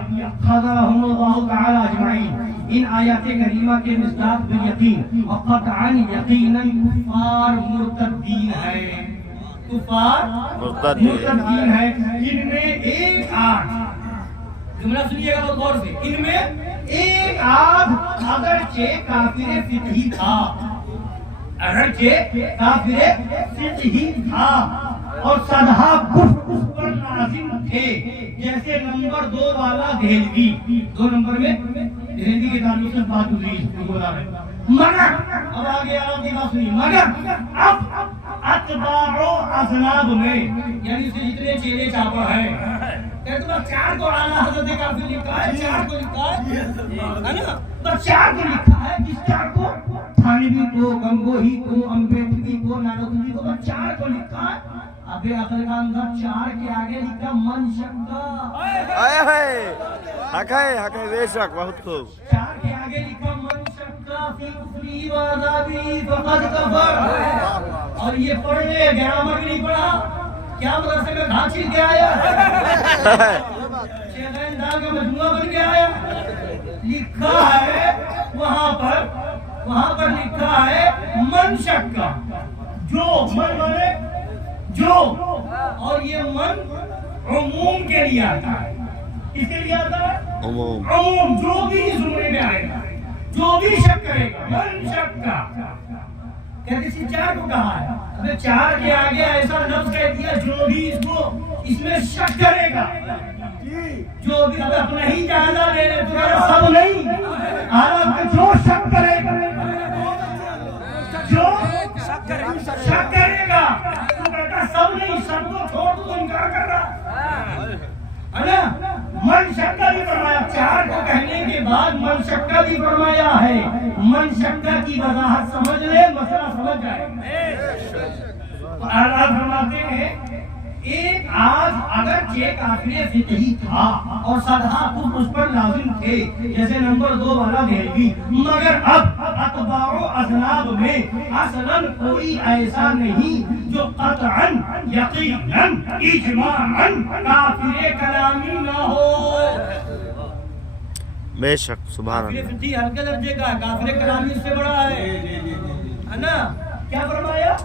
خذلهم اللہ تعالی اجمعین ان آیات کریمہ کے مصداق بالیقین و قطعا یقینا کفار مرتدین ہیں کفار مرتدین ہیں. ان میں ایک آدھ جملہ سنیے گا بہت غور سے ان میں ایک آدھ اگرچہ کافر فقہی تھا اگرچہ کافر فقہی تھا اور سدھا کفر اس پر لازم تھے جیسے نمبر 2 والا دہلوی 2 نمبر میں دہلوی کے تعلق سے بات گزری مگر اب آگے آپ کی بات سنیے مگر اب اتباع و اذناب میں یعنی اسے جتنے چیلے چاپڑ ہیں کہتے ہیں 4 کو اعلیٰ حضرت کافر لکھا ہے 4 کو لکھا ہے نا بس 4 کو لکھا ہے کس 4 کو تھانوی کو گنگوہی کو امبیڈکری کو نانوتوی کو بس 4 کو لکھا ہے. ابھی عقل کا اندر 4 کے آگے لکھا من شکا حق ہے بے شک بہت خوب 4 کے آگے لکھا من شکا فی کفری و عذابی فقد کفر. اور یہ پڑھ لے گرامر بھی نہیں پڑھا کیا مدرسے میں گھاس چھیل کے آیا شیخین دار کا مجموعہ بن کے آیا لکھا ہے وہاں پر لکھا ہے من شکا جو من مانے جو اور یہ من عموم کے لیے آتا ہے کس کے لیے آتا ہے عموم جو بھی زمرے میں آئے گا جو بھی شک کرے گا من شکا کہتے ہیں 4 کو کہا ہے ابھی 4 کے آگے ایسا لفظ کہہ دیا جو بھی اس میں شک کرے گا جو بھی اب اپنا ہی جائزہ لے لے تو سب نہیں جو شک کرے گا جو شک کرے گا تو کہتا سب نہیں سب کو چھوڑ تو انکار کر رہا ہے نا. من شکا بھی فرمایا 4 کو کہنے کے بعد من شکا بھی فرمایا ہے. من شکا کی وضاحت سمجھ لے مسئلہ سمجھ جائے. اللہ فرماتے ہیں ایک آج اگرچہ کافر فقہی تھا اور سدھا کفر اس پر لازم تھے جیسے نمبر 2 والا دہلوی مگر اب اتباع و اذناب میں اصلا کوئی ایسا نہیں جو قطعا یقینا اجماعا کافر کلامی نہ ہو. بے شک سبحان اللہ فقہی ہلکے درجے کا ہے کافر کلامی اس سے بڑا ہے نا. کیا فرمایا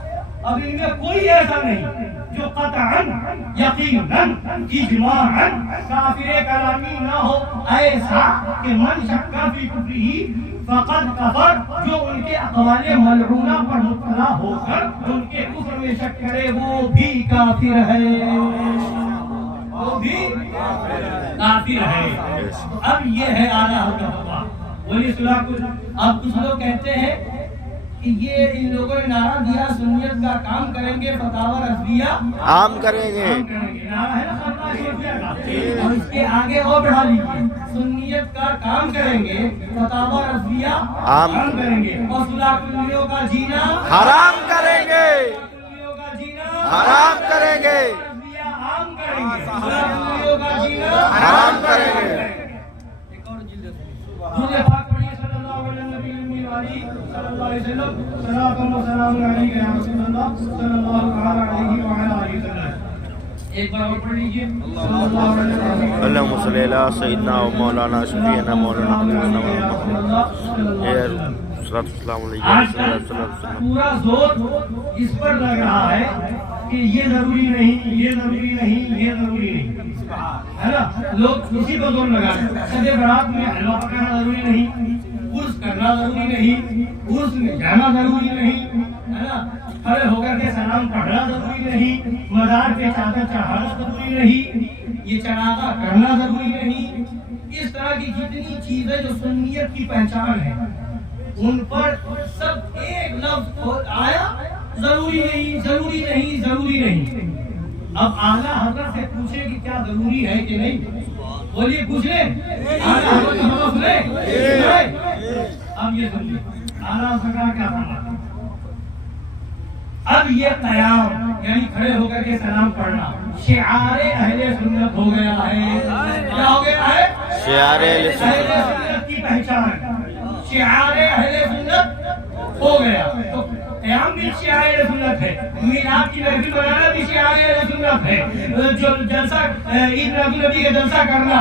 اب ان میں کوئی ایسا نہیں جو قطعا یقینا اجماعا کافر کلامی نہ ہو ایسا کہ من شکا فی کفرہ فقد کفر جو ان کے اقوال ملعونہ پر مبتلا ہو کر ان کے کفر میں شک کرے وہ بھی کافر ہے وہ بھی کافر ہے. اب یہ ہے اعلیٰ حضرت ولی صلاح. اب کچھ لوگ کہتے ہیں کہ یہ ان لوگوں نے نعرہ دیا سنیت کا کام کریں گے فتاوی رضویہ عام کریں گے نعرہ ہے نا خطبہ شریفیہ کا اور اس کے آگے اور بڑھا لیجیے سنیت کا کام کریں گے فتاوی رضویہ عام کریں گے اور صلاح کلیوں کا جینا حرام کریں گے کلیوں کا جینا حرام کریں گے رضویہ عام کریں گے صلاح کلیوں کا جینا حرام کریں گے. ایک اور جلد درود پاک پڑھیے صلی اللہ علیہ وسلم صلاۃ و سلام علیک یا رسول اللہ صلی اللہ علیہ وآلہ وسلم. ایک بار اور پڑھ لیجیے صلی اللہ علیہ وسلم. اللہم صلی علی سیدنا و مولانا شفیعنا مولانا آج کل پورا زور اس پر لگ رہا ہے کہ یہ ضروری نہیں، یہ ضروری نہیں، یہ ضروری نہیں، ہے نا؟ لوگ اسی پر زور لگا رہے ہیں۔ شب برات میں حلوہ پکانا ضروری نہیں، عرس کرنا ضروری نہیں، عرس میں جانا ضروری نہیں، ہے نا؟ کھڑے ہو کر کے سلام پڑھنا ضروری نہیں، مزار پہ چادر چڑھانا ضروری نہیں، یہ چڑھاوا کرنا ضروری نہیں۔ اس طرح کی جتنی چیزیں جو سنیت کی پہچان ہے ان پر سب ایک لفظ آیا ضروری نہیں، ضروری نہیں، ضروری نہیں۔ اب اعلیٰ حضرت سے پوچھے کہ کیا ضروری ہے کہ نہیں؟ بولیے پوچھ لیں، اعلیٰ حضرت ہم سنیں۔ اب یہ سنیے اعلیٰ حضرت کیا فرماتے ہیں۔ اب یہ قیام یعنی کھڑے ہو کر کے سلام پڑھنا شعار اہل سنت ہو گیا ہے۔ کیا ہو گیا ہے؟ شعار اہل سنت کی پہچان، شعار اہل سنت ہو گیا۔ تو قیام بھی شعار اہل سنت ہے، میلاد کی محفل بنانا بھی شعار اہل سنت ہے، جو جلسہ عید نبی کا جلسہ کرنا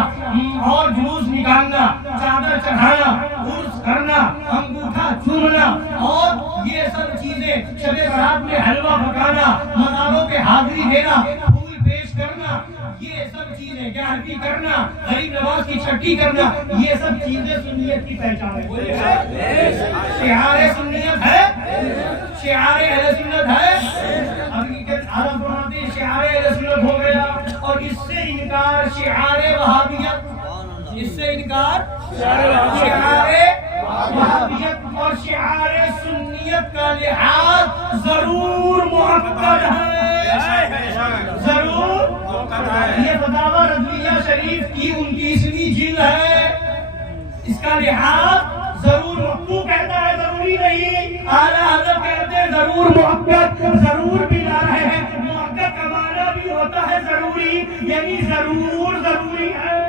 اور جلوس نکالنا، چادر چڑھانا، عرس کرنا، انگوٹھا چومنا اور یہ سب چیزیں، شب برات میں حلوہ پکانا، مزاروں پہ حاضری دینا، پھول پیش کرنا، یہ سب چیزیں، گیارہویں کرنا، غریب نواز کی چھٹی کرنا، یہ سب چیزیں سنیت کی پہچان ہے۔ شعار سنیت ہے، شعار اہل سنت ہے۔ اب یہ عرب بناتے ہیں شعار اہل سنت ہو گیا، اور اس سے انکار شعار وہابیت، اس سے انکار شعار وہابیت اور شعار سنیت کا لحاظ ضرور مؤکد ہے، ضرور۔ یہ فتاوی رضویہ شریف کی 29ویں جلد ہے، اس کا لحاظ ضرور مقبول کہتا ہے ضروری نہیں، اعلیٰ حضرت کہتے ہیں ضرور مؤکد، ضرور بھی لا رہے ہیں۔ مؤکد کا معنی بھی ہوتا ہے ضروری، یعنی ضرور ضروری ہے،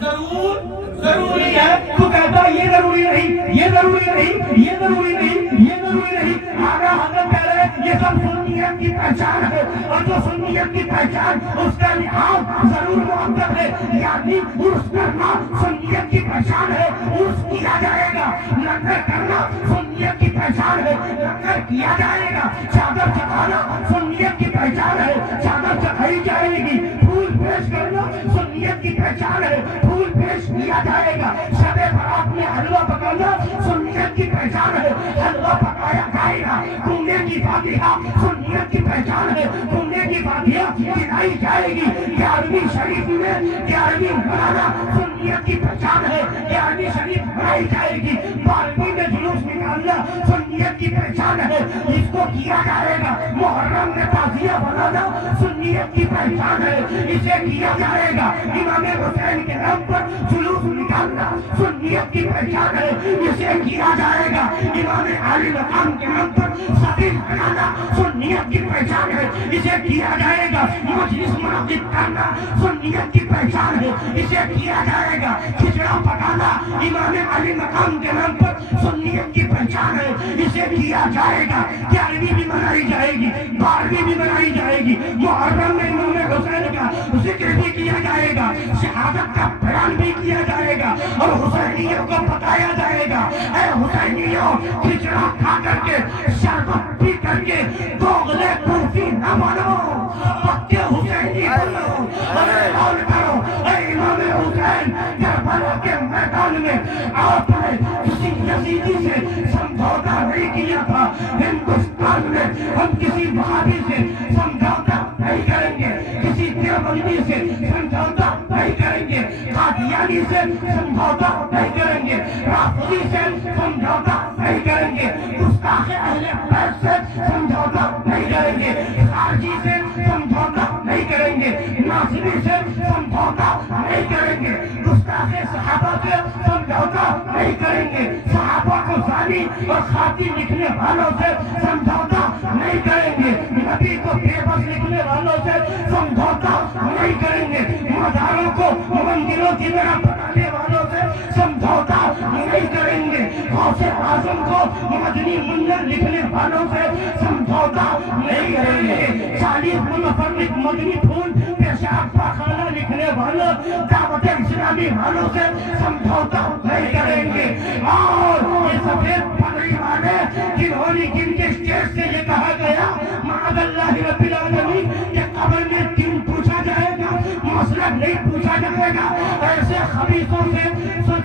ضرور ضروری ہے۔ تو کہتا ہے یہ ضروری نہیں، یہ ضروری نہیں، یہ ضروری نہیں، یہ ضروری نہیں۔ اعلیٰ حضرت کہہ رہے ہیں یہ سب سنیت کی پہچان ہے، اور جو سنیت کی پہچان اس کا لحاظ ضرور مؤکد ہے، یعنی عرس کرنا سنیت کی پہچان ہے، عرس کیا جائے گا۔ لنگر کرنا سنیت کی پہچان ہے، لنگر کیا جائے گا۔ چادر چڑھانا سنیت کی پہچان ہے، چادر چڑھائی جائے گی۔ پھول پیش کرنا سنیت کی پہچان ہے، پھول پیش کیا جائے گا۔ شب برات میں حلوہ پکانا سنیت کی پہچان ہے، حلوہ پکایا جائے گا۔ گھومنے کی فاتحہ سنیت کی پہچان ہے، گھومنے کی فاتحہ گرائی جائے گی۔ 11ویں شریف میں 11ویں بنانا سنیت کی پہچان ہے، 11ویں شریف بنائی جائے گی۔ 12ویں میں جلوس نکالنا سنیت کی پہچان ہے، اس کو کیا جائے گا۔ محرم میں تعزیہ بنانا سنیت کی پہچان ہے، اسے کیا جائے گا۔ امام حسین کے نام پر جلوس نکالنا سنیت کی پہچان ہے، اسے کیا جائے گا۔ امام علی مقام کے نام پر سبیل بنانا سنیت کی پہچان ہے، اسے کیا جائے گا۔ مجلس منعقد کرنا سنیت کی پہچان ہے، اسے کیا جائے گا۔ کھچڑا پکانا امام علی مقام کے نام پر سنیت کی پہچان ہے، اسے کیا جائے گا۔ 11ویں بھی منائی جائے گی، 12ویں بھی منائی جائے گی۔ محرم میں امام حسین کا ذکر بھی کیا جائے گا، شہادت کا بیان بھی کیا جائے گا، اور حسینیوں کو بتایا جائے گا اے حسینیوں کھچڑا کھا کر کے شربت پی کر کے دوغلے کوفی نہ بنو، پکے حسینی بنو، ارے قول کرو اے امام حسین کربلا کے میدان میں آپ نے کسی یزیدی سے سمجھوتا نہیں کیا تھا۔ ہندوستان میں ہم کسی وہابی سے سمجھوتا نہیں کریں گے، کسی دیوبندی سے سمجھوتا نہیں کریں گے، قادیانی سے سمجھوتا نہیں کریں گے، رافضی سے سمجھوتا نہیں کریں گے، گستاخ اہل بیت سے سمجھوتا نہیں کریں گے، خارجی سے سمجھوتا نہیں کریں گے، ناصری سے سمجھوتا نہیں کریں گے، گستاخ صحابہ سے سمجھوتا نہیں کریں گے، صحابہ کو زانی اور خاطی لکھنے والوں سے سمجھوتا نہیں کریں گے، نبی کو بے بس لکھنے والوں سے سمجھوتا نہیں کریں گے، مزاروں کو مندروں کی طرح بنانے والوں سے سمجھوتا نہیں کریں گے، غوث اعظم کو مدنی منظر لکھنے والوں سے سمجھوتا نہیں کریں گے، 40 منفرد مدنی پھول شاپا خانہ لکھنے والوں دعوت اسلامی والوں سے سمجھوتا نہیں کریں گے. اور یہ سفید پگڑی والے جن کے اسٹیج سے یہ کہا گیا معاذ اللہ رب العالمین کہ قبر میں کیوں پوچھا جائے گا, مسئلہ نہیں پوچھا جائے گا, ایسے خبیثوں سے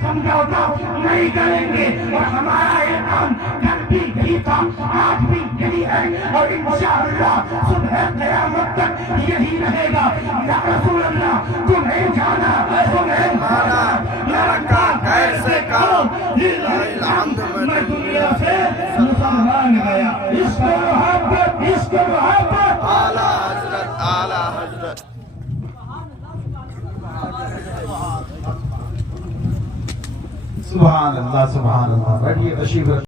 سمجھوتا نہیں کریں گے. اور ہمارا اعلان کل بھی یہی تھا, آج بھی یہی ہے, اور انشاءاللہ صبح قیامت تک یہی رہے گا. یا رسول اللہ تمہیں جانا تمہیں مانا لڑکا کیسے کرو میں دنیا سے مسلمان گیا. اس کو محبت, اس کو محبت. اعلی حضرت, اعلی حضرت. سبحان اللہ, سبحان اللہ. بیٹھیے, تشریف رکھیے.